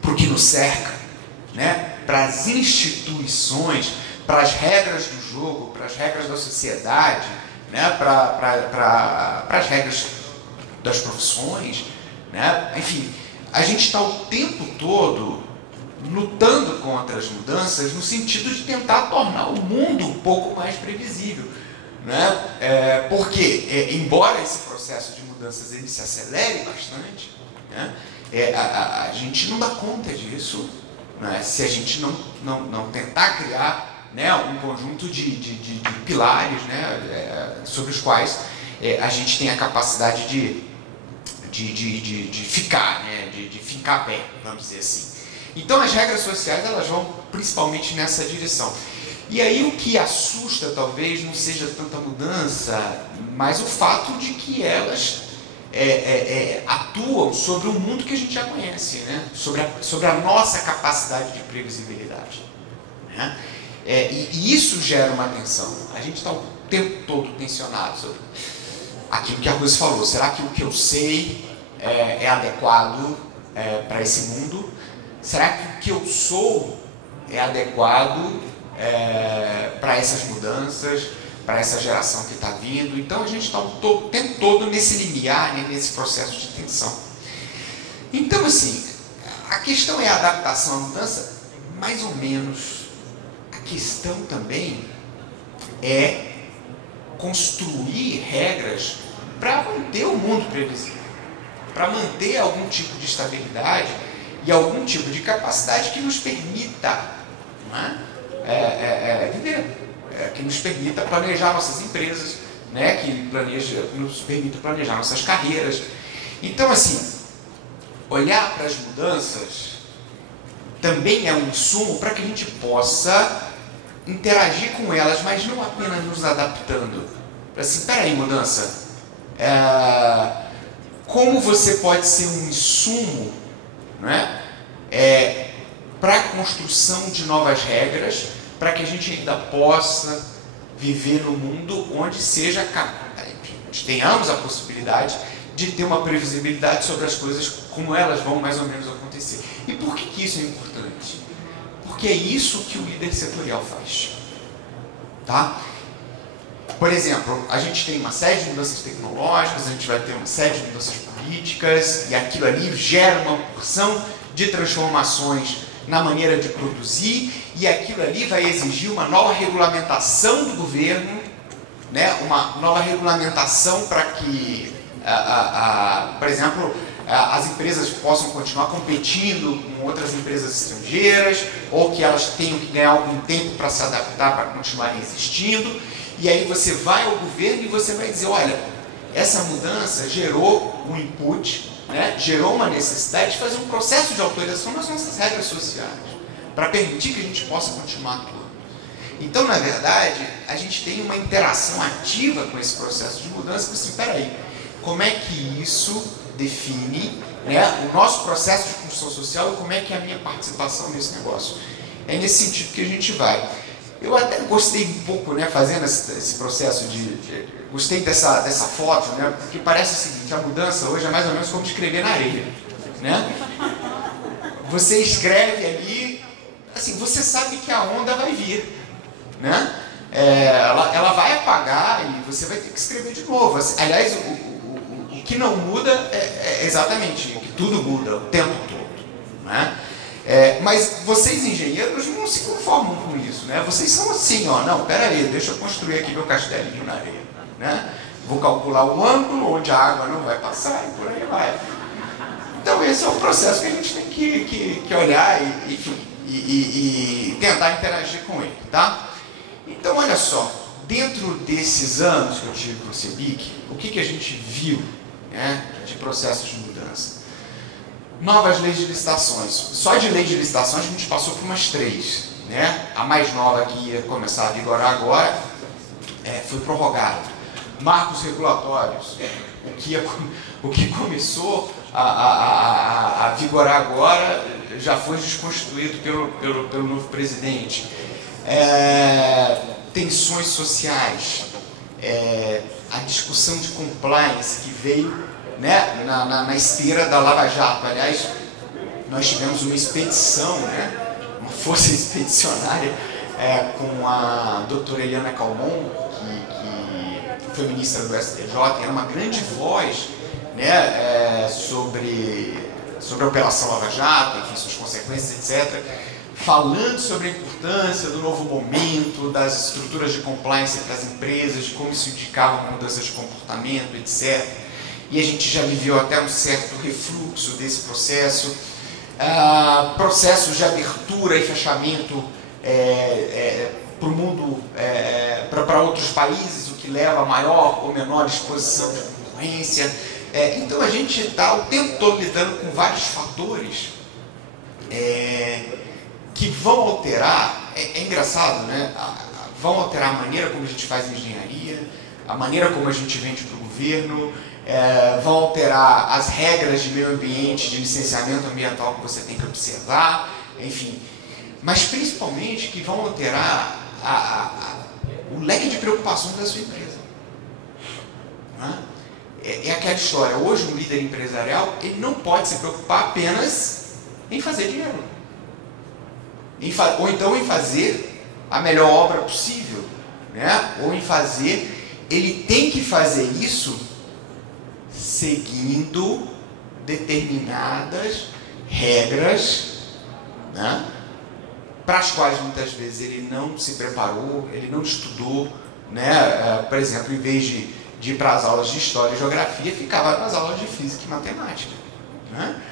para o que nos cerca, né, para as instituições, para as regras do jogo, para as regras da sociedade, né, para as regras das profissões, né, enfim, a gente está o tempo todo lutando contra as mudanças no sentido de tentar tornar o mundo um pouco mais previsível, né? Porque, embora esse processo de mudanças ele se acelere bastante, né? A gente não dá conta disso, né? Se a gente não tentar criar, né, um conjunto de pilares, né, sobre os quais a gente tem a capacidade de ficar, né, de fincar pé, vamos dizer assim. Então as regras sociais elas vão principalmente nessa direção. E aí o que assusta talvez não seja tanta mudança, mas o fato de que elas atuam sobre o mundo que a gente já conhece, né? sobre a nossa capacidade de previsibilidade, né? E isso gera uma tensão. A gente está o tempo todo tensionado sobre aquilo que a Rose falou. Será que o que eu sei é adequado para esse mundo? Será que o que eu sou é adequado para essas mudanças, para essa geração que está vindo? Então a gente está o tempo todo nesse limiar, né, nesse processo de tensão. Então, assim, a questão é a adaptação à mudança, mais ou menos. A questão também é construir regras para manter o mundo previsível, para manter algum tipo de estabilidade e algum tipo de capacidade que nos permita, né, viver, que nos permita planejar nossas empresas, né, que nos permita planejar nossas carreiras. Então, assim, olhar para as mudanças também é um insumo para que a gente possa interagir com elas, mas não apenas nos adaptando. Assim, peraí, mudança, como você pode ser um insumo, né, para a construção de novas regras, para que a gente ainda possa viver no mundo onde tenhamos a possibilidade de ter uma previsibilidade sobre as coisas, como elas vão mais ou menos acontecer. E por que isso é importante? Porque é isso que o líder setorial faz. Tá? Por exemplo, a gente tem uma série de mudanças tecnológicas, a gente vai ter uma série de mudanças políticas, e aquilo ali gera uma porção de transformações na maneira de produzir, e aquilo ali vai exigir uma nova regulamentação do governo, né? Uma nova regulamentação para que, por exemplo, as empresas possam continuar competindo com outras empresas estrangeiras, ou que elas tenham que ganhar algum tempo para se adaptar, para continuarem existindo. E aí você vai ao governo e você vai dizer, olha, essa mudança gerou um input, né? Gerou uma necessidade de fazer um processo de autorização nas nossas regras sociais, para permitir que a gente possa continuar atuando. Então, na verdade, a gente tem uma interação ativa com esse processo de mudança, assim, peraí, como é que isso define, né, o nosso processo de construção social e como é que é a minha participação nesse negócio? É nesse sentido que a gente vai. Eu até gostei um pouco, né, fazendo esse processo gostei dessa foto, né, porque parece o seguinte, a mudança hoje é mais ou menos como escrever na areia, né? Você escreve ali, assim, você sabe que a onda vai vir, né? Ela vai apagar e você vai ter que escrever de novo. Aliás, o que não muda é exatamente o que tudo muda o tempo todo, né? Mas vocês, engenheiros, não se conformam com isso, né? Vocês são assim, ó, não, peraí, deixa eu construir aqui meu castelinho na areia, né? Vou calcular o ângulo onde a água não vai passar e por aí vai. Então esse é o processo que a gente tem que olhar e tentar interagir com ele, tá? Então, olha só, dentro desses anos que eu tive com o CEBIC, o que a gente viu, né, de processos de mudança? Novas leis de licitações. Só de leis de licitações a gente passou por umas 3. Né? A mais nova que ia começar a vigorar agora foi prorrogada. Marcos regulatórios. O que começou a vigorar agora já foi desconstituído pelo novo presidente. Tensões sociais. A discussão de compliance que veio, né, na esteira da Lava Jato. Aliás, nós tivemos uma expedição, né, uma força expedicionária com a doutora Eliana Calmon, que foi ministra do STJ, era uma grande voz, né, sobre sobre a Operação Lava Jato, enfim, suas consequências, etc., falando sobre a importância do novo momento, das estruturas de compliance para as empresas, de como isso indicava uma mudança de comportamento, etc. E a gente já viveu até um certo refluxo desse processo, processos de abertura e fechamento para o mundo, para outros países, o que leva a maior ou menor exposição de concorrência. Então a gente está o tempo todo lidando com vários fatores que vão alterar, é engraçado, né? Vão alterar a maneira como a gente faz engenharia, a maneira como a gente vende para o governo, vão alterar as regras de meio ambiente, de licenciamento ambiental que você tem que observar, enfim. Mas principalmente que vão alterar o leque de preocupações da sua empresa. Não é aquela história, hoje um líder empresarial, ele não pode se preocupar apenas em fazer dinheiro. Ou então em fazer a melhor obra possível, né? Ou em fazer, ele tem que fazer isso seguindo determinadas regras, né? Para as quais muitas vezes ele não se preparou, ele não estudou, né? Por exemplo, em vez de ir para as aulas de História e Geografia, ficava nas aulas de Física e Matemática, né?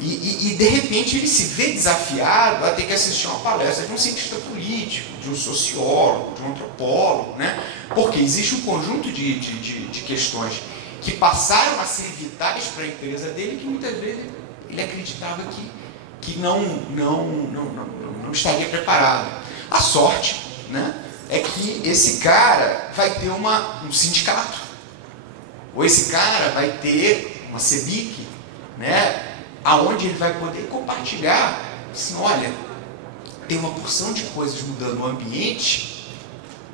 E de repente ele se vê desafiado a ter que assistir uma palestra de um cientista político, de um sociólogo, de um antropólogo, né? Porque existe um conjunto de questões que passaram a ser vitais para a empresa dele, que muitas vezes ele acreditava que não estaria preparado. A sorte, né, é que esse cara vai ter um sindicato, ou esse cara vai ter uma CEBIC, né, aonde ele vai poder compartilhar, assim, olha, tem uma porção de coisas mudando no ambiente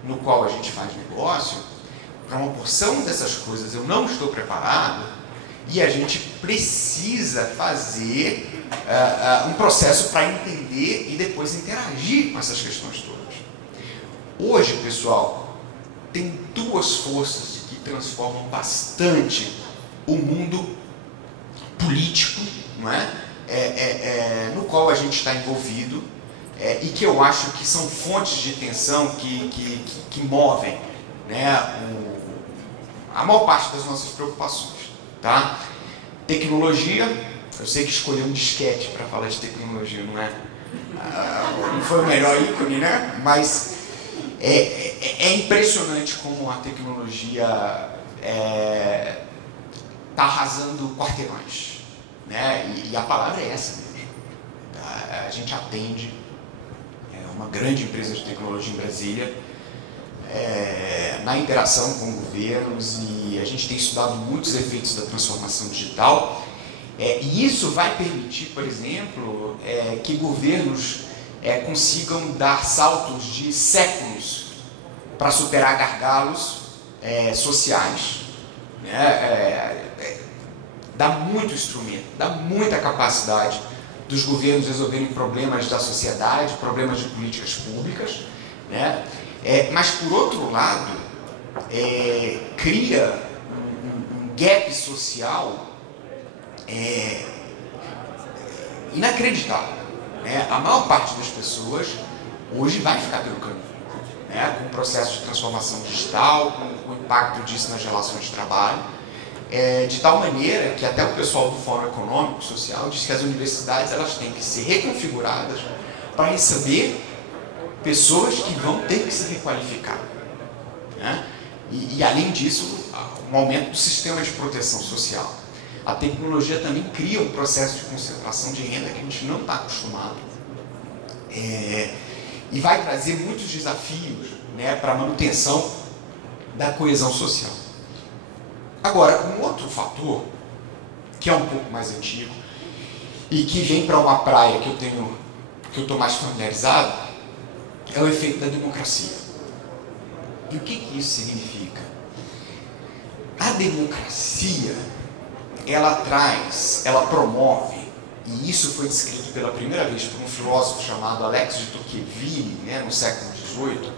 no qual a gente faz negócio, para uma porção dessas coisas eu não estou preparado, e a gente precisa fazer um processo para entender e depois interagir com essas questões todas. Hoje, pessoal, tem duas forças que transformam bastante o mundo político, não é? No qual a gente está envolvido, e que eu acho que são fontes de tensão que movem, né, a maior parte das nossas preocupações. Tá? Tecnologia, eu sei que escolhi um disquete para falar de tecnologia, não foi o melhor ícone, né? Mas é impressionante como a tecnologia está arrasando quarteirões, né? E a palavra é essa mesmo. A gente atende uma grande empresa de tecnologia em Brasília, na interação com governos, e a gente tem estudado muitos efeitos da transformação digital, e isso vai permitir, por exemplo, que governos consigam dar saltos de séculos para superar gargalos sociais, né? Dá muito instrumento, dá muita capacidade dos governos resolverem problemas da sociedade, problemas de políticas públicas, né? Mas, por outro lado, cria um gap social inacreditável, né? A maior parte das pessoas hoje vai ficar pelo caminho, né? Com o processo de transformação digital, com o impacto disso nas relações de trabalho, de tal maneira que até o pessoal do Fórum Econômico e Social diz que as universidades elas têm que ser reconfiguradas para receber pessoas que vão ter que se requalificar, né? E além disso, um aumento do sistema de proteção social. A tecnologia também cria um processo de concentração de renda que a gente não está acostumado, e vai trazer muitos desafios, né, para a manutenção da coesão social. Agora, um outro fator, que é um pouco mais antigo, e que vem para uma praia que eu estou mais familiarizado, é o efeito da democracia. E o que isso significa? A democracia, ela promove, e isso foi descrito pela primeira vez por um filósofo chamado Alex de Tocqueville, né, no século XVIII,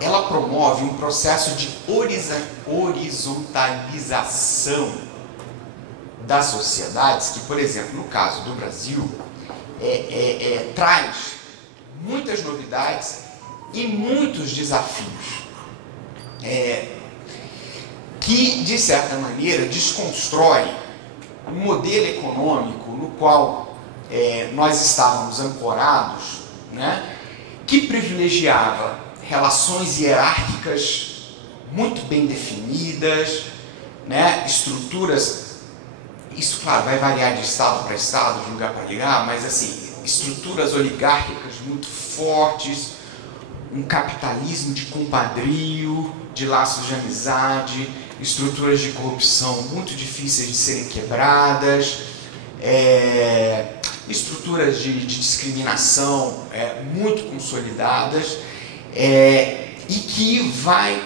ela promove um processo de horizontalização das sociedades que, por exemplo, no caso do Brasil, traz muitas novidades e muitos desafios que, de certa maneira, desconstrói um modelo econômico no qual nós estávamos ancorados, né, que privilegiava relações hierárquicas muito bem definidas, né, estruturas, isso, claro, vai variar de estado para estado, de lugar para lugar, mas assim, estruturas oligárquicas muito fortes, um capitalismo de compadrio, de laços de amizade, estruturas de corrupção muito difíceis de serem quebradas, estruturas de discriminação muito consolidadas, e que vai,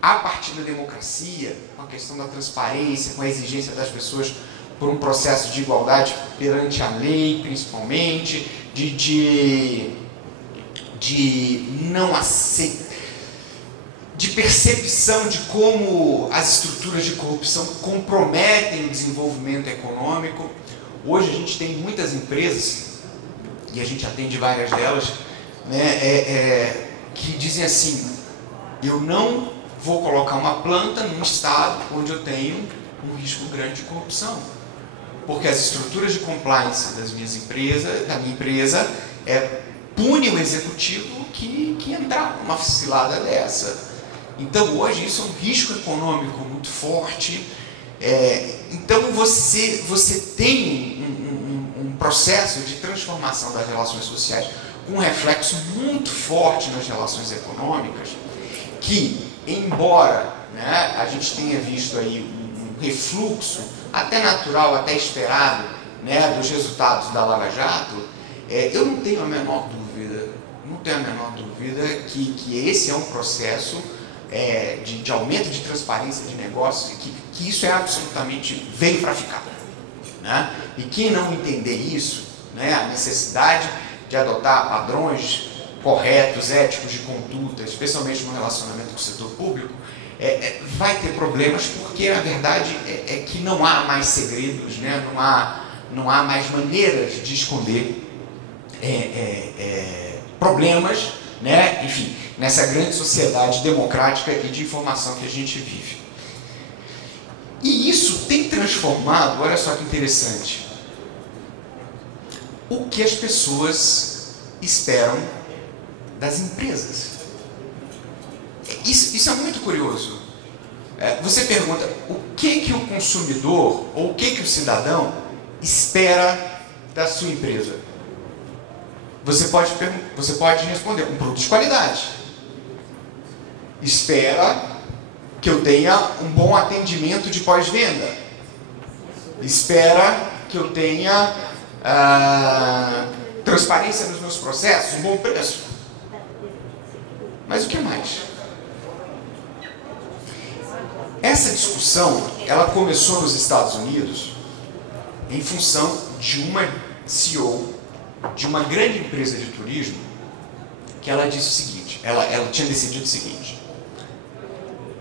a partir da democracia, com a questão da transparência, com a exigência das pessoas por um processo de igualdade perante a lei, principalmente, de não aceitar, de percepção de como as estruturas de corrupção comprometem o desenvolvimento econômico. Hoje a gente tem muitas empresas, e a gente atende várias delas, né, que dizem assim: eu não vou colocar uma planta num estado onde eu tenho um risco grande de corrupção, porque as estruturas de compliance da minha empresa punem o executivo que entrar numa cilada dessa. Então hoje isso é um risco econômico muito forte. Então você tem um processo de transformação das relações sociais com um reflexo muito forte nas relações econômicas, que, embora, né, a gente tenha visto aí um refluxo até natural, até esperado, né, dos resultados da Lava Jato, eu não tenho a menor dúvida que esse é um processo de aumento de transparência de negócios, que isso absolutamente veio para ficar, né? E quem não entender isso, né, a necessidade de adotar padrões corretos, éticos de conduta, especialmente no relacionamento com o setor público, vai ter problemas, porque a verdade é que não há mais segredos, né? Não há mais maneiras de esconder problemas, né? Enfim, nessa grande sociedade democrática e de informação que a gente vive. E isso tem transformado, olha só que interessante, o que as pessoas esperam das empresas. Isso é muito curioso. Você pergunta o que o consumidor ou o que o cidadão espera da sua empresa. Você pode responder um produto de qualidade. Espera que eu tenha um bom atendimento de pós-venda. Espera que eu tenha transparência nos meus processos, um bom preço. Mas o que mais? Essa discussão, ela começou nos Estados Unidos em função de uma CEO de uma grande empresa de turismo, que ela disse o seguinte, ela tinha decidido o seguinte: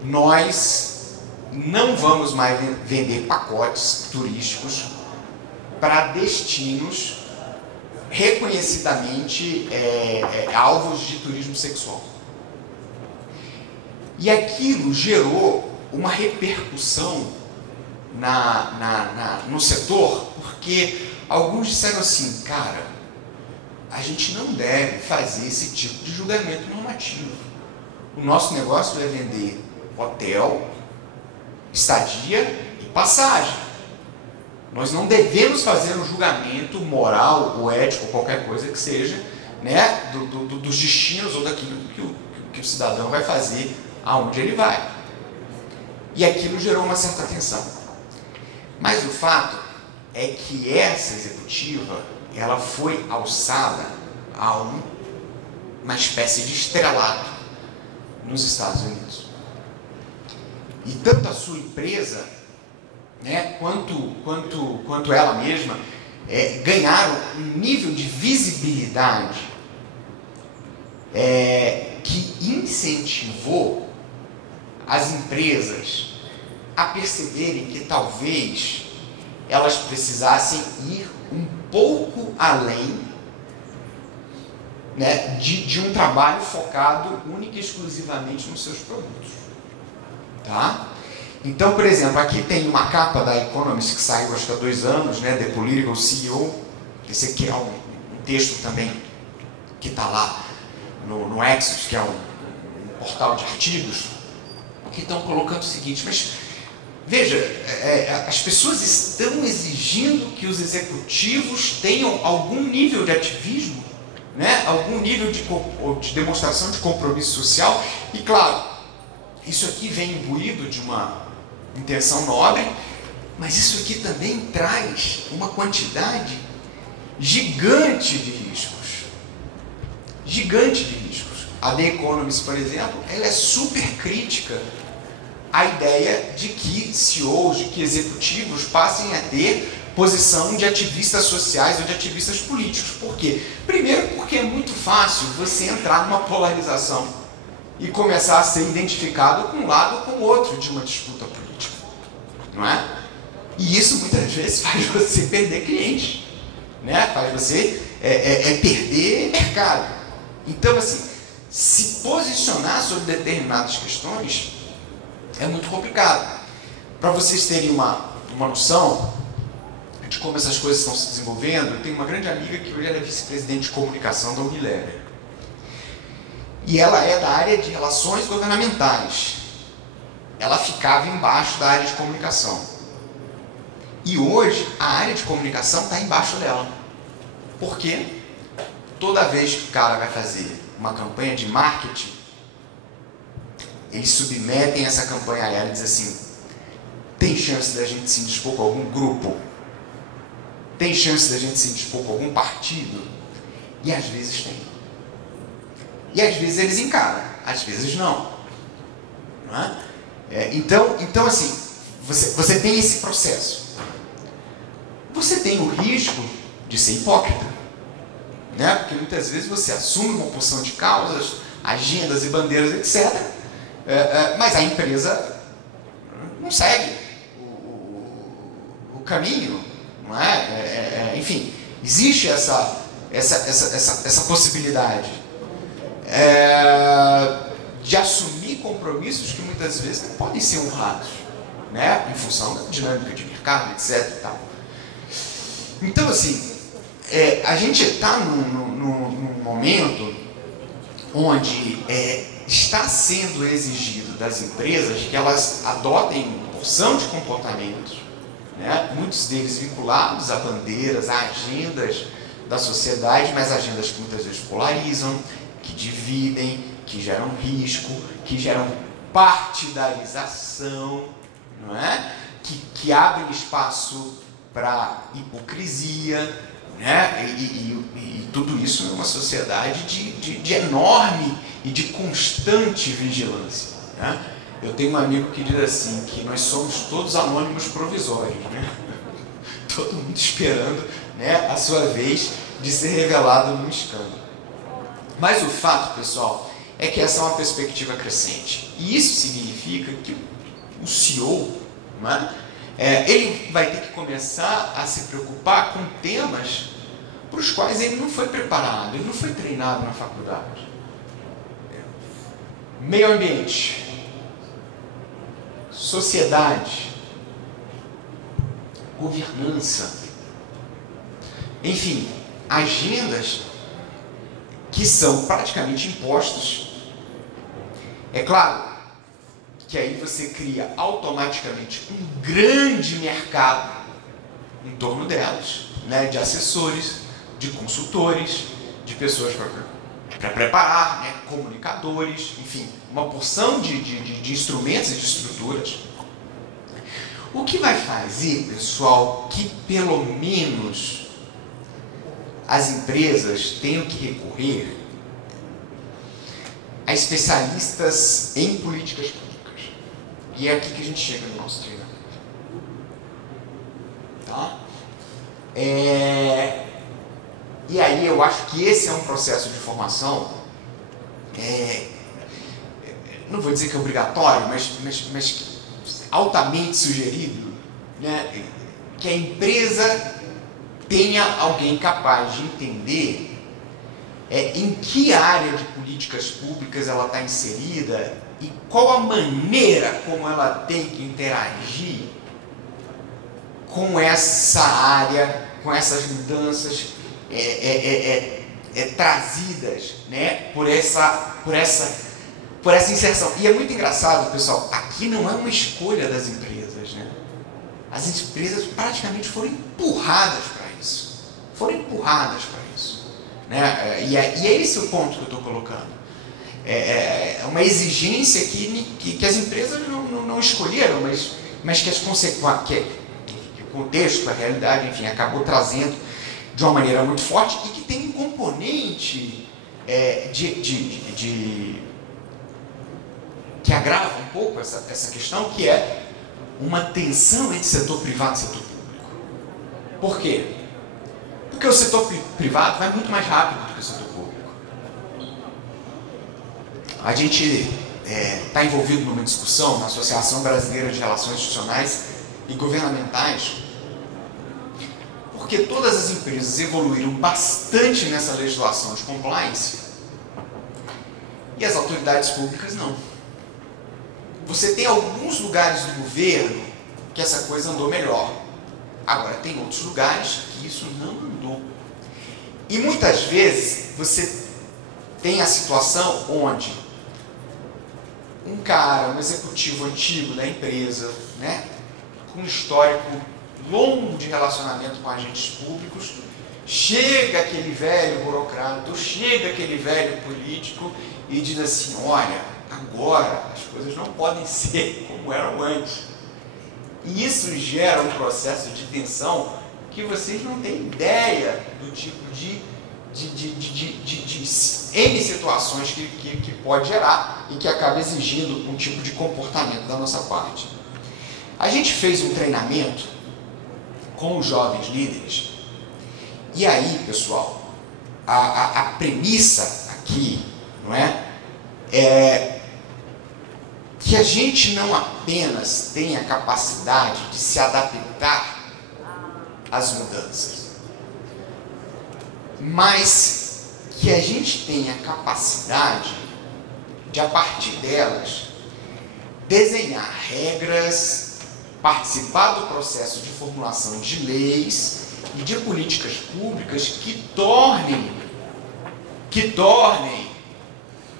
nós não vamos mais vender pacotes turísticos para destinos reconhecidamente alvos de turismo sexual. E aquilo gerou uma repercussão no setor, porque alguns disseram assim: cara, a gente não deve fazer esse tipo de julgamento normativo. O nosso negócio é vender hotel, estadia e passagem. Nós não devemos fazer um julgamento moral ou ético, ou qualquer coisa que seja, né, dos destinos ou daquilo que o cidadão vai fazer aonde ele vai. E aquilo gerou uma certa tensão. Mas o fato é que essa executiva, ela foi alçada a uma espécie de estrelato nos Estados Unidos. E tanto a sua empresa, né, quanto ela mesma ganharam um nível de visibilidade que incentivou as empresas a perceberem que talvez elas precisassem ir um pouco além, né, de um trabalho focado única e exclusivamente nos seus produtos. Tá? Então, por exemplo, aqui tem uma capa da Economist que saiu acho que há 2 anos, né, The Political CEO. Esse aqui é um texto também que está lá no Axios, que é um portal de artigos, que estão colocando o seguinte, mas veja, as pessoas estão exigindo que os executivos tenham algum nível de ativismo, né? Algum nível de demonstração de compromisso social, e claro, isso aqui vem imbuído de uma intenção nobre, mas isso aqui também traz uma quantidade gigante de riscos. Gigante de riscos. A The Economist, por exemplo, ela é super crítica à ideia de que CEOs, de que executivos passem a ter posição de ativistas sociais ou de ativistas políticos. Por quê? Primeiro, porque é muito fácil você entrar numa polarização e começar a ser identificado com um lado ou com o outro de uma disputa política. Não é? E isso muitas vezes faz você perder clientes, né? Faz você perder mercado. Então, assim, se posicionar sobre determinadas questões é muito complicado. Para vocês terem uma noção de como essas coisas estão se desenvolvendo, eu tenho uma grande amiga que hoje é vice-presidente de comunicação da Unilever. E ela é da área de relações governamentais. Ela ficava embaixo da área de comunicação. E hoje, a área de comunicação está embaixo dela. Por quê? Toda vez que o cara vai fazer uma campanha de marketing, eles submetem essa campanha a ela e dizem assim, tem chance da gente se indispor com algum grupo? Tem chance da gente se indispor com algum partido? E às vezes tem. E às vezes eles encaram, às vezes não. Não é? Então assim, você tem esse processo. Você tem o risco de ser hipócrita, né? Porque muitas vezes você assume uma porção de causas, agendas e bandeiras, etc. Mas a empresa não segue o caminho, não é? Enfim, existe essa possibilidade de assumir compromissos que muitas vezes não podem ser honrados, né? Em função da dinâmica de mercado, etc. E tal. Então, assim, a gente está num momento onde está sendo exigido das empresas que elas adotem uma porção de comportamentos, né? Muitos deles vinculados a bandeiras, a agendas da sociedade, mas agendas que muitas vezes polarizam, que dividem, que geram risco, que geram partidarização, não é? Que abrem espaço para hipocrisia, né? E tudo isso numa sociedade de enorme e de constante vigilância, né? Eu tenho um amigo que diz assim, que nós somos todos anônimos provisórios, né? Todo mundo esperando, né, a sua vez de ser revelado num escândalo. Mas o fato, pessoal, é que essa é uma perspectiva crescente. E isso significa que o CEO, né, ele vai ter que começar a se preocupar com temas para os quais ele não foi preparado, ele não foi treinado na faculdade. Meio ambiente, sociedade, governança, enfim, agendas que são praticamente impostas. É claro que aí você cria automaticamente um grande mercado em torno delas, né, de assessores, de consultores, de pessoas para preparar, né, comunicadores, enfim, uma porção de instrumentos e de estruturas. O que vai fazer, pessoal, que pelo menos as empresas tenham que recorrer a especialistas em políticas públicas. E é aqui que a gente chega no nosso treinamento. Tá? E aí eu acho que esse é um processo de formação, não vou dizer que é obrigatório, mas altamente sugerido, né, que a empresa tenha alguém capaz de entender em que área de políticas públicas ela está inserida e qual a maneira como ela tem que interagir com essa área, com essas mudanças trazidas, né, por essa inserção. E é muito engraçado, pessoal, aqui não é uma escolha das empresas, né? As empresas praticamente foram empurradas para isso. Né? E é esse o ponto que eu estou colocando. É uma exigência que as empresas não escolheram, mas que as consequências, que o contexto, a realidade, enfim, acabou trazendo de uma maneira muito forte e que tem um componente que agrava um pouco essa questão, que é uma tensão entre setor privado e setor público. Por quê? Porque o setor privado vai muito mais rápido do que o setor público. A gente está envolvido numa discussão na Associação Brasileira de Relações Institucionais e Governamentais, porque todas as empresas evoluíram bastante nessa legislação de compliance e as autoridades públicas não. Você tem alguns lugares do governo que essa coisa andou melhor. Agora, tem outros lugares que isso não andou. E muitas vezes você tem a situação onde um cara, um executivo antigo da empresa, né, com um histórico longo de relacionamento com agentes públicos, chega aquele velho burocrata, chega aquele velho político e diz assim: olha, agora as coisas não podem ser como eram antes. E isso gera um processo de tensão que vocês não têm ideia do tipo de N situações que pode gerar e que acaba exigindo um tipo de comportamento da nossa parte. A gente fez um treinamento com os jovens líderes e aí, pessoal, a premissa aqui, não é que a gente não apenas tem a capacidade de se adaptar às mudanças, mas que a gente tem a capacidade de, a partir delas, desenhar regras, participar do processo de formulação de leis e de políticas públicas que tornem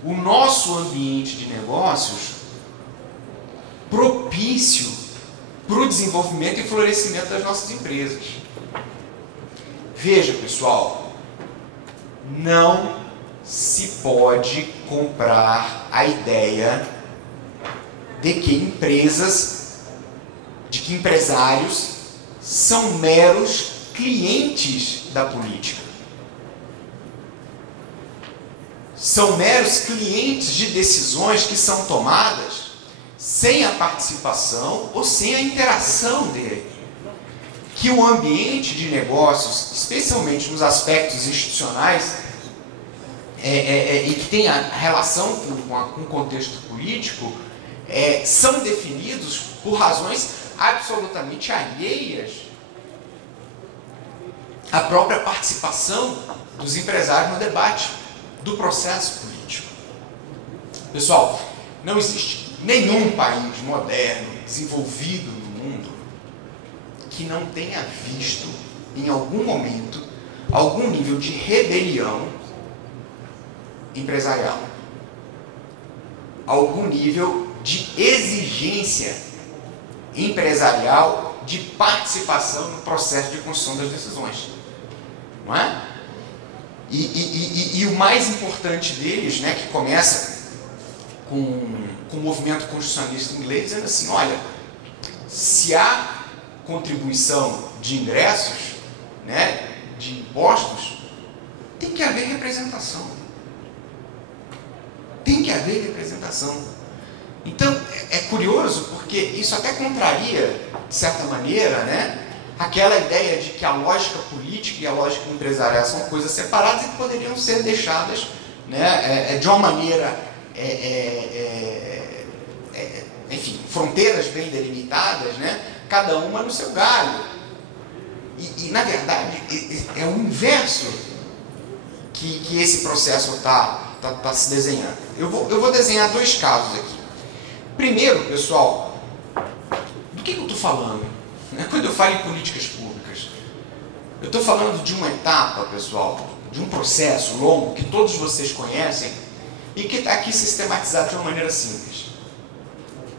o nosso ambiente de negócios propício para o desenvolvimento e florescimento das nossas empresas. Veja, pessoal, não se pode comprar a ideia de que empresários são meros clientes da política. São meros clientes de decisões que são tomadas sem a participação ou sem a interação dele. Que o ambiente de negócios, especialmente nos aspectos institucionais, e que tem a relação com o contexto político, são definidos por razões absolutamente alheias à própria participação dos empresários no debate do processo político. Pessoal, não existe nenhum país moderno, desenvolvido no mundo, que não tenha visto, em algum momento, algum nível de rebelião empresarial, algum nível de exigência empresarial de participação no processo de construção das decisões, não é? E o mais importante deles, né, que começa com o movimento constitucionalista inglês, dizendo assim: olha, se há contribuição de ingressos, né, de impostos, tem que haver representação. Tem que haver representação. Então, é curioso, porque isso até contraria, de certa maneira, né, aquela ideia de que a lógica política e a lógica empresarial são coisas separadas e que poderiam ser deixadas, né, de uma maneira, enfim, fronteiras bem delimitadas, né, cada uma no seu galho. E na verdade, é o inverso que esse processo está se desenhando. Eu vou desenhar dois casos aqui. Primeiro, pessoal, do que eu estou falando? Quando eu falo em políticas públicas, eu estou falando de uma etapa, pessoal, de um processo longo que todos vocês conhecem e que está aqui sistematizado de uma maneira simples.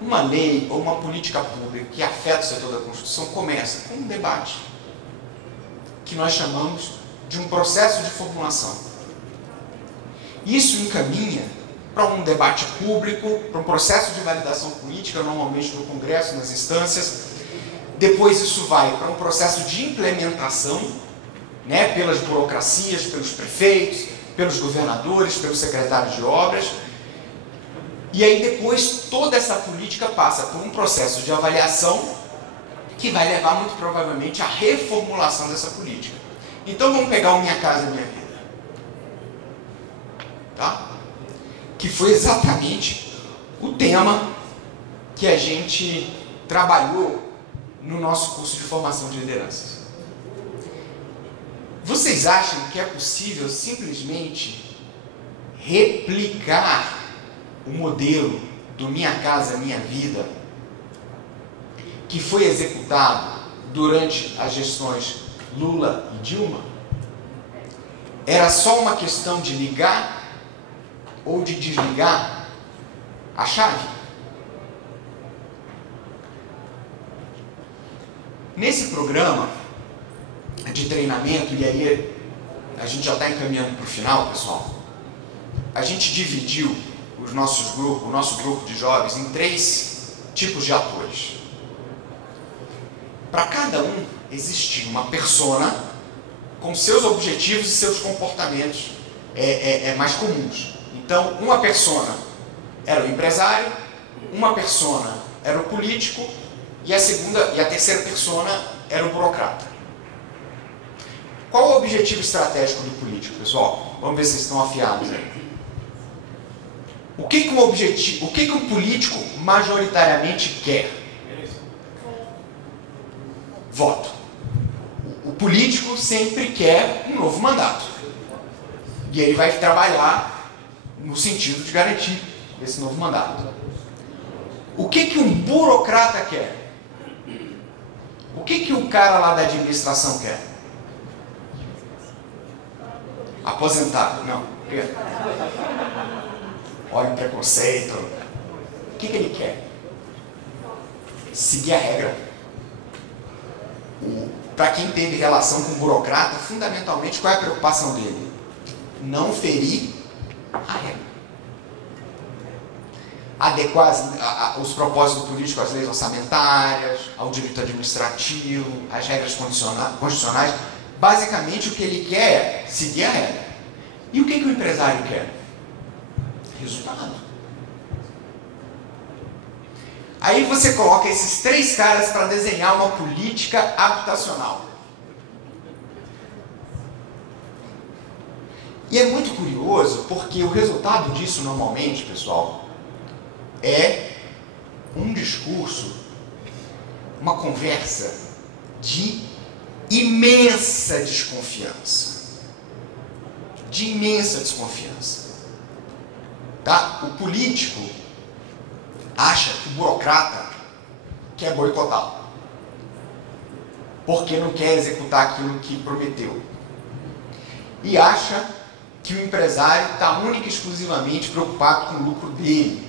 Uma lei ou uma política pública que afeta o setor da construção começa com um debate que nós chamamos de um processo de formulação. Isso encaminha para um debate público, para um processo de validação política, normalmente no Congresso, nas instâncias. Depois isso vai para um processo de implementação, né, pelas burocracias, pelos prefeitos, pelos governadores, pelos secretários de obras. E aí depois toda essa política passa por um processo de avaliação que vai levar muito provavelmente à reformulação dessa política. Então vamos pegar o Minha Casa Minha Vida. Tá? Que foi exatamente o tema que a gente trabalhou no nosso curso de formação de lideranças. Vocês acham que é possível simplesmente replicar o modelo do Minha Casa Minha Vida que foi executado durante as gestões Lula e Dilma? Era só uma questão de ligar ou de desligar a chave? Nesse programa de treinamento, e aí a gente já está encaminhando para o final, pessoal, a gente dividiu o nosso grupo de jovens em 3 tipos de atores. Para cada um existia uma persona com seus objetivos e seus comportamentos mais comuns. Então, uma persona era o empresário, uma persona era o político e a terceira persona era o burocrata. Qual o objetivo estratégico do político, pessoal? Vamos ver se vocês estão afiados aí. O que o político majoritariamente quer? Voto. O político sempre quer um novo mandato. E ele vai trabalhar no sentido de garantir esse novo mandato. O que um burocrata quer? O que o cara lá da administração quer? Aposentado? Não. Olha o preconceito. O que ele quer? Seguir a regra. Para quem teve relação com o burocrata, fundamentalmente, qual é a preocupação dele? Não ferir a regra. Adequar os propósitos políticos às leis orçamentárias, ao direito administrativo, às regras constitucionais. Basicamente, o que ele quer é seguir a regra. E o que o empresário quer? Resultado. Aí você coloca esses 3 caras para desenhar uma política habitacional. E é muito curioso, porque o resultado disso, normalmente, pessoal, é um discurso, uma conversa de imensa desconfiança. De imensa desconfiança. Tá? O político acha que o burocrata quer boicotá-lo, porque não quer executar aquilo que prometeu. E acha que o empresário está única e exclusivamente preocupado com o lucro dele,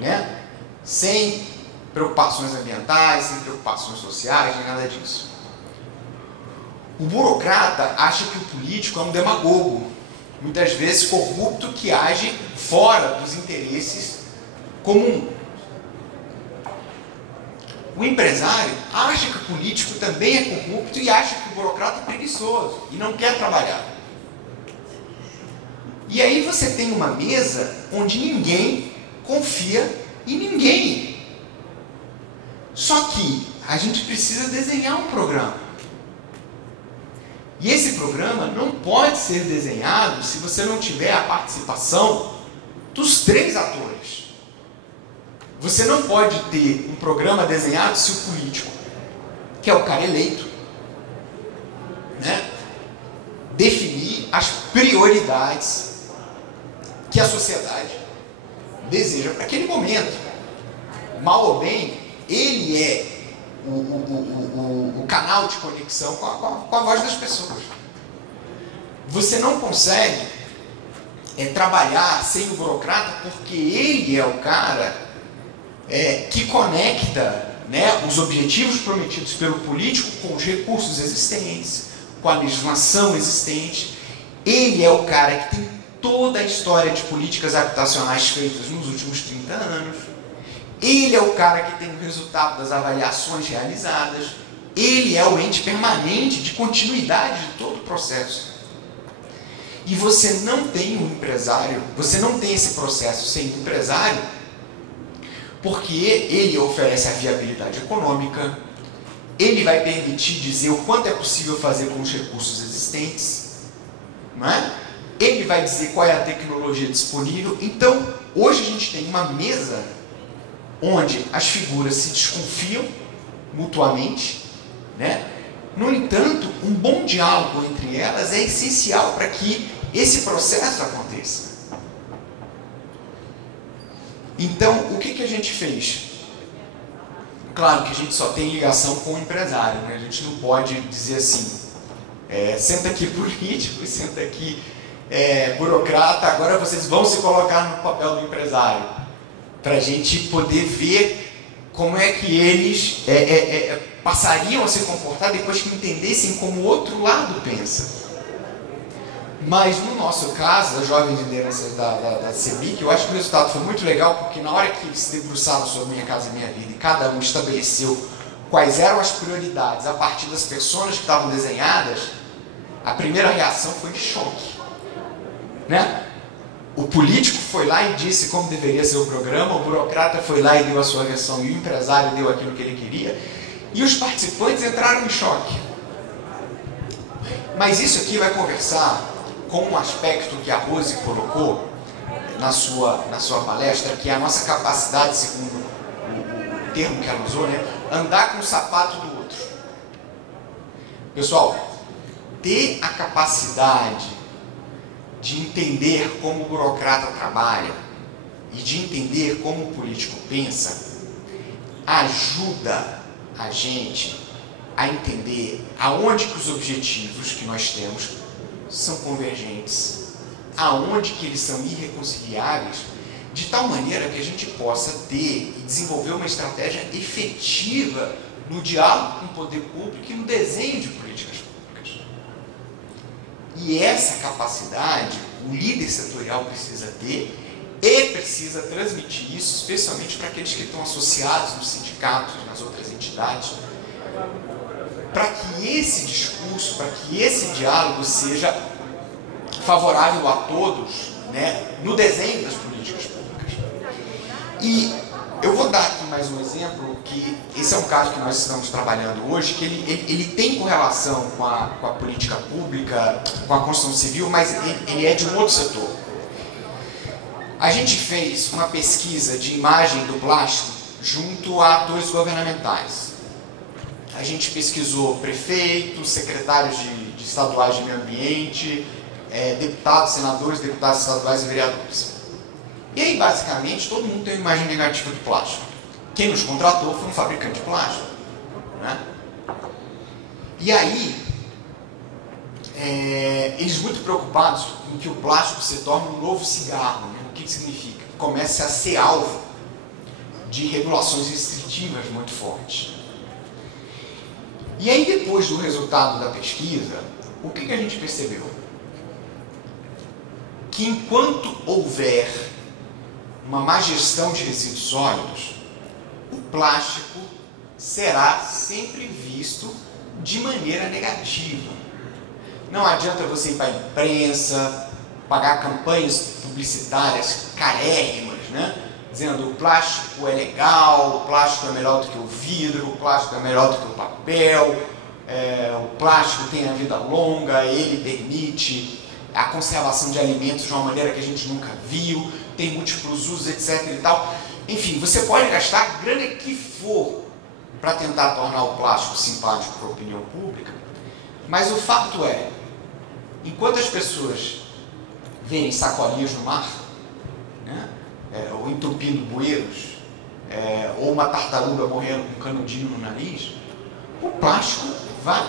né? Sem preocupações ambientais, sem preocupações sociais, nem nada disso. O burocrata acha que o político é um demagogo, muitas vezes corrupto, que age fora dos interesses comuns. O empresário acha que o político também é corrupto e acha que o burocrata é preguiçoso e não quer trabalhar. E aí você tem uma mesa onde ninguém confia em ninguém. Só que a gente precisa desenhar um programa. E esse programa não pode ser desenhado se você não tiver a participação dos 3 atores. Você não pode ter um programa desenhado se o político, que é o cara eleito, as prioridades que a sociedade deseja para aquele momento. Mal ou bem, ele é o canal de conexão com a voz das pessoas. Você não consegue trabalhar sem o burocrata, porque ele é o cara que conecta, né, os objetivos prometidos pelo político com os recursos existentes, com a legislação existente. Ele é o cara que tem toda a história de políticas habitacionais feitas nos últimos 30 anos. Ele é o cara que tem o resultado das avaliações realizadas. Ele é o ente permanente de continuidade de todo o processo. E você não tem um empresário, você não tem esse processo sem um empresário, porque ele oferece a viabilidade econômica, ele vai permitir dizer o quanto é possível fazer com os recursos existentes, não é? Ele vai dizer qual é a tecnologia disponível. Então, hoje a gente tem uma mesa onde as figuras se desconfiam mutuamente, né? No entanto, um bom diálogo entre elas é essencial para que esse processo aconteça. Então, o que a gente fez? Claro que a gente só tem ligação com o empresário, né? A gente não pode dizer assim, senta aqui político, senta aqui burocrata, agora vocês vão se colocar no papel do empresário, para a gente poder ver como é que eles passariam a se comportar depois que entendessem como o outro lado pensa. Mas no nosso caso, as jovens lideranças da CEBIC, eu acho que o resultado foi muito legal, porque na hora que eles se debruçaram sobre Minha Casa Minha Vida e cada um estabeleceu quais eram as prioridades a partir das pessoas que estavam desenhadas, a primeira reação foi de choque, né? O político foi lá e disse como deveria ser o programa, o burocrata foi lá e deu a sua versão, e o empresário deu aquilo que ele queria, e os participantes entraram em choque. Mas isso aqui vai conversar com um aspecto que a Rose colocou na sua palestra, que é a nossa capacidade, segundo o termo que ela usou, né, andar com o sapato do outro. Pessoal, ter a capacidade de entender como o burocrata trabalha e de entender como o político pensa, ajuda a gente a entender aonde que os objetivos que nós temos são convergentes, aonde que eles são irreconciliáveis, de tal maneira que a gente possa ter e desenvolver uma estratégia efetiva no diálogo com o poder público e no desenho de políticas públicas. E essa capacidade o líder setorial precisa ter e precisa transmitir isso, especialmente para aqueles que estão associados nos sindicatos, nas outras entidades, para que esse discurso, para que esse diálogo seja favorável a todos, né, no desenho das políticas públicas. E eu vou dar aqui mais um exemplo, que esse é um caso que nós estamos trabalhando hoje, que ele tem correlação com a política pública, com a construção civil, mas ele é de um outro setor. A gente fez uma pesquisa de imagem do plástico junto a atores governamentais. A gente pesquisou prefeitos, secretários de estaduais de meio ambiente, deputados, senadores, deputados estaduais e vereadores. E aí, basicamente, todo mundo tem uma imagem negativa do plástico. Quem nos contratou foi um fabricante de plástico, né? E aí, eles muito preocupados com que o plástico se torne um novo cigarro, né? O que significa? Comece a ser alvo de regulações restritivas muito fortes. E aí, depois do resultado da pesquisa, o que a gente percebeu? Que enquanto houver uma má gestão de resíduos sólidos, o plástico será sempre visto de maneira negativa. Não adianta você ir para a imprensa, pagar campanhas publicitárias carérrimas, né? Dizendo o plástico é legal, o plástico é melhor do que o vidro, o plástico é melhor do que o papel, o plástico tem a vida longa, ele permite a conservação de alimentos de uma maneira que a gente nunca viu, tem múltiplos usos, etc. e tal. Enfim, você pode gastar a grana que for para tentar tornar o plástico simpático para a opinião pública, mas o fato é enquanto as pessoas verem sacolinhas no mar, né, ou entupindo bueiros, ou uma tartaruga morrendo com um canudinho no nariz, o plástico vai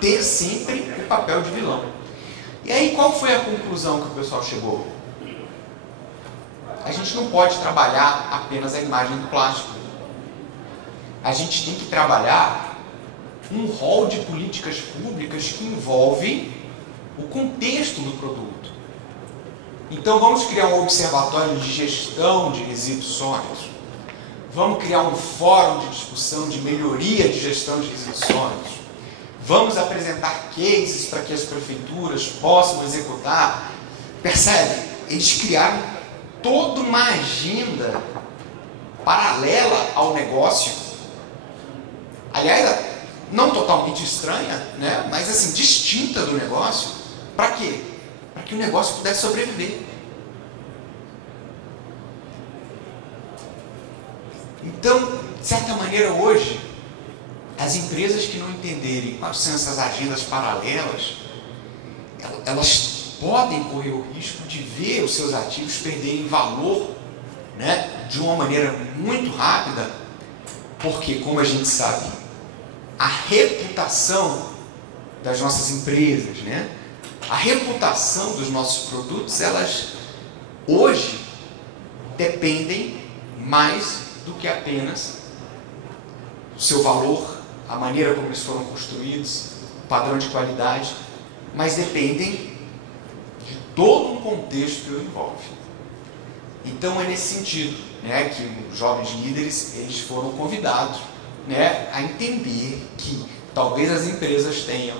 ter sempre o papel de vilão. E aí, qual foi a conclusão que o pessoal chegou? A gente não pode trabalhar apenas a imagem do plástico. A gente tem que trabalhar um rol de políticas públicas que envolve o contexto do produto. Então, vamos criar um observatório de gestão de resíduos sólidos. Vamos criar um fórum de discussão de melhoria de gestão de resíduos sólidos. Vamos apresentar cases para que as prefeituras possam executar. Percebe? Eles criaram toda uma agenda paralela ao negócio. Aliás, não totalmente estranha, né? Mas assim, distinta do negócio. Para quê? Para que o negócio pudesse sobreviver. Então, de certa maneira, hoje, as empresas que não entenderem quais são essas agendas paralelas, elas podem correr o risco de ver os seus ativos perderem valor, né, de uma maneira muito rápida, porque, como a gente sabe, a reputação das nossas empresas, né, a reputação dos nossos produtos, elas hoje dependem mais do que apenas o seu valor, a maneira como eles foram construídos, o padrão de qualidade, mas dependem de todo um contexto que o envolve. Então é nesse sentido, né, que os jovens líderes eles foram convidados, né, a entender que talvez as empresas tenham,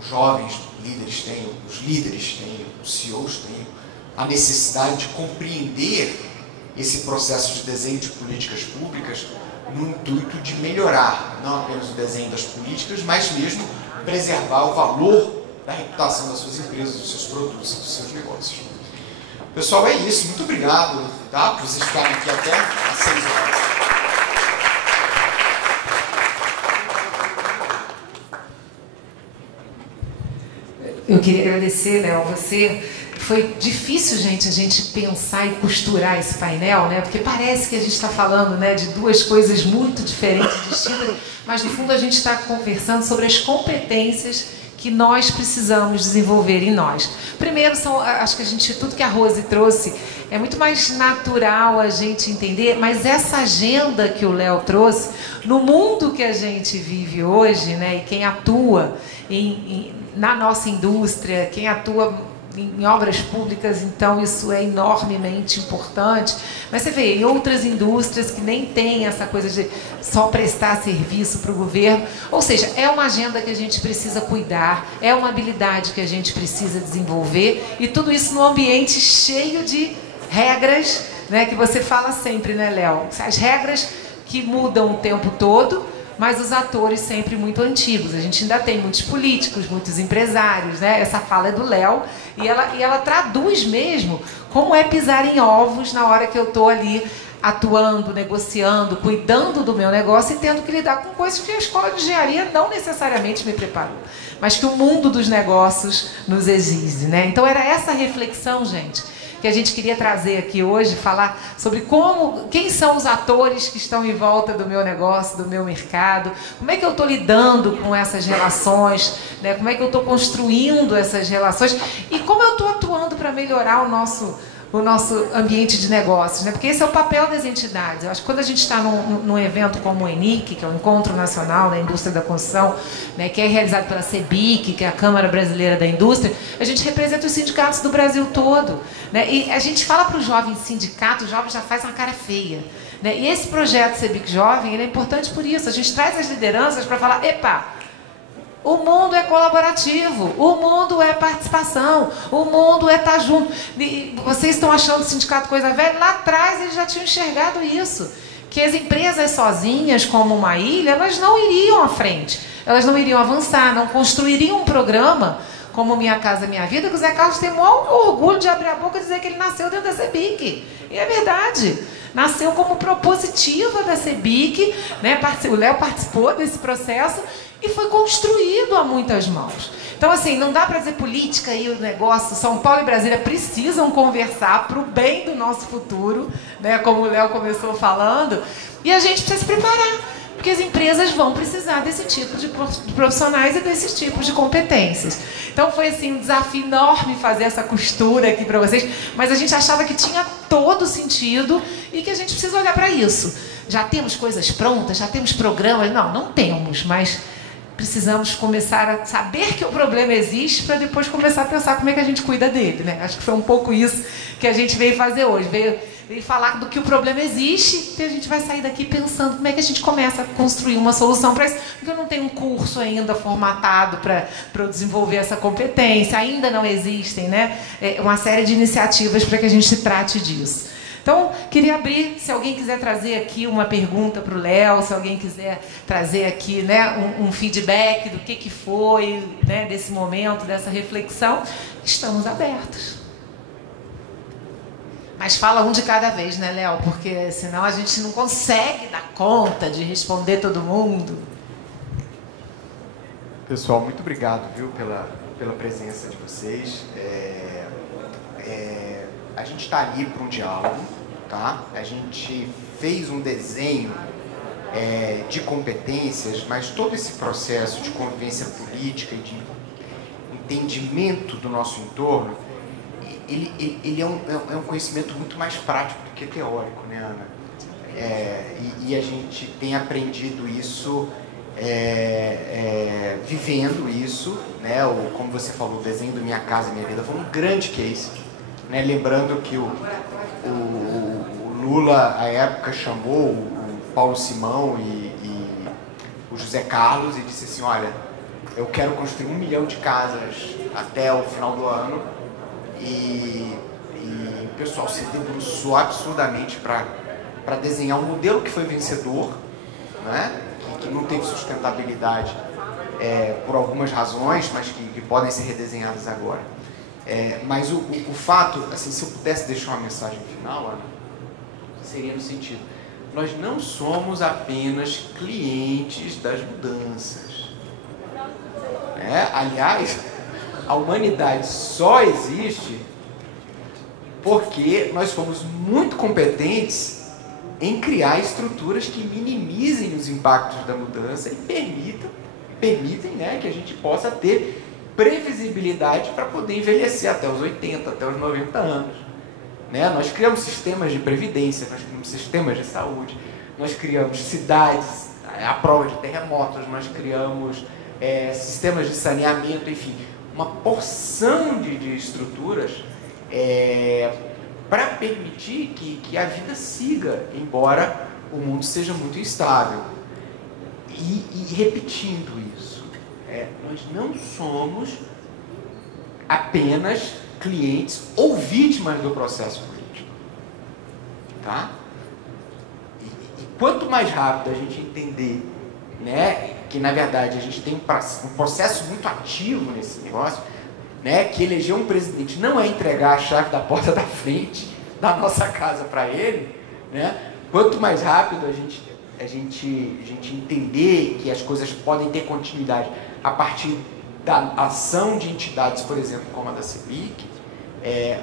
os jovens líderes tenham, os líderes tenham, os CEOs tenham a necessidade de compreender esse processo de desenho de políticas públicas no intuito de melhorar não apenas o desenho das políticas, mas mesmo preservar o valor da reputação das suas empresas, dos seus produtos, dos seus negócios. Pessoal, é isso. Muito obrigado, tá, por vocês ficarem aqui até às 6 horas. Eu queria agradecer, Léo, você. Foi difícil, gente, a gente pensar e costurar esse painel, né? Porque parece que a gente está falando, né, de duas coisas muito diferentes, distintas, mas no fundo a gente está conversando sobre as competências que nós precisamos desenvolver em nós. Primeiro, acho que tudo que a Rose trouxe é muito mais natural a gente entender, mas essa agenda que o Léo trouxe, no mundo que a gente vive hoje, né, e quem atua na nossa indústria, quem atua em obras públicas, então isso é enormemente importante. Mas você vê, em outras indústrias que nem tem essa coisa de só prestar serviço para o governo, ou seja, é uma agenda que a gente precisa cuidar, é uma habilidade que a gente precisa desenvolver, e tudo isso num ambiente cheio de regras, né, que você fala sempre, né, Léo? As regras que mudam o tempo todo, mas os atores sempre muito antigos. A gente ainda tem muitos políticos, muitos empresários, né? Essa fala é do Léo, e ela traduz mesmo como é pisar em ovos na hora que eu estou ali atuando, negociando, cuidando do meu negócio e tendo que lidar com coisas que a escola de engenharia não necessariamente me preparou, mas que o mundo dos negócios nos exige, né? Então era essa reflexão, gente, que a gente queria trazer aqui hoje, falar sobre quem são os atores que estão em volta do meu negócio, do meu mercado, como é que eu estou lidando com essas relações, né? Como é que eu estou construindo essas relações e como eu estou atuando para melhorar o nosso ambiente de negócios, né? Porque esse é o papel das entidades. Eu acho que quando a gente está num evento como o ENIC, que é o Encontro Nacional da Indústria da Construção, né, que é realizado pela CEBIC, que é a Câmara Brasileira da Indústria, a gente representa os sindicatos do Brasil todo, né? E a gente fala para o jovem sindicato, o jovem já faz uma cara feia, né? E esse projeto CEBIC Jovem, ele é importante por isso. A gente traz as lideranças para falar, epa, o mundo é colaborativo, o mundo é participação, o mundo é estar junto. E vocês estão achando o sindicato coisa velha? Lá atrás eles já tinham enxergado isso, que as empresas sozinhas, como uma ilha, elas não iriam à frente, elas não iriam avançar, não construiriam um programa como Minha Casa Minha Vida, que o Zé Carlos tem o maior orgulho de abrir a boca e dizer que ele nasceu dentro da CEBIC. E é verdade. Nasceu como propositiva da CEBIC, né? O Léo participou desse processo e foi construído a muitas mãos. Então, assim, não dá para dizer política e o negócio. São Paulo e Brasília precisam conversar para o bem do nosso futuro, né? Como o Léo começou falando, e a gente precisa se preparar, porque as empresas vão precisar desse tipo de profissionais e desses tipos de competências. Então foi assim um desafio enorme fazer essa costura aqui para vocês, mas a gente achava que tinha todo sentido e que a gente precisa olhar para isso. Já temos coisas prontas, já temos programas? Não temos, mas precisamos começar a saber que o problema existe para depois começar a pensar como é que a gente cuida dele, né? Acho que foi um pouco isso que a gente veio fazer hoje, veio falar do que o problema existe, e a gente vai sair daqui pensando como é que a gente começa a construir uma solução para isso, porque eu não tenho um curso ainda formatado para eu desenvolver essa competência, ainda não existem, né? Uma série de iniciativas para que a gente trate disso. Então, queria abrir, se alguém quiser trazer aqui uma pergunta para o Léo, se alguém quiser trazer aqui, né, um feedback do que foi, né, desse momento, dessa reflexão, estamos abertos. Mas fala um de cada vez, né, Léo? Porque senão a gente não consegue dar conta de responder todo mundo. Pessoal, muito obrigado, viu, pela presença de vocês. A gente está ali para um diálogo, tá? A gente fez um desenho de competências, mas todo esse processo de convivência política e de entendimento do nosso entorno, ele é um conhecimento muito mais prático do que teórico, né, Ana? E a gente tem aprendido isso vivendo isso, né? Como você falou, o desenho do Minha Casa Minha Vida foi um grande case, né? Lembrando que o Lula, à época, chamou o Paulo Simão e o José Carlos e disse assim: olha, eu quero construir 1 milhão de casas até o final do ano. E o pessoal se debruçou absurdamente para desenhar um modelo que foi vencedor, né? Que não teve sustentabilidade por algumas razões, mas que podem ser redesenhadas agora. Mas o fato, assim, se eu pudesse deixar uma mensagem final, Ana, seria no sentido: nós não somos apenas clientes das mudanças. Aliás, a humanidade só existe porque nós fomos muito competentes em criar estruturas que minimizem os impactos da mudança e permitem, né, que a gente possa ter previsibilidade para poder envelhecer até os 80, até os 90 anos. Né? Nós criamos sistemas de previdência, nós criamos sistemas de saúde, nós criamos cidades à prova de terremotos, nós criamos sistemas de saneamento, enfim, uma porção de estruturas para permitir que a vida siga, embora o mundo seja muito instável. E repetindo isso, nós não somos apenas clientes ou vítimas do processo político. Tá? E quanto mais rápido a gente entender, né, que na verdade a gente tem um processo muito ativo nesse negócio, né, que eleger um presidente não é entregar a chave da porta da frente da nossa casa para ele, né, quanto mais rápido a gente entender que as coisas podem ter continuidade a partir da ação de entidades, por exemplo, como a da CEBIC,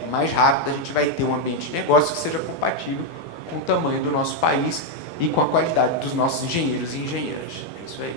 mais rápido a gente vai ter um ambiente de negócio que seja compatível com o tamanho do nosso país e com a qualidade dos nossos engenheiros e engenheiras. É isso aí.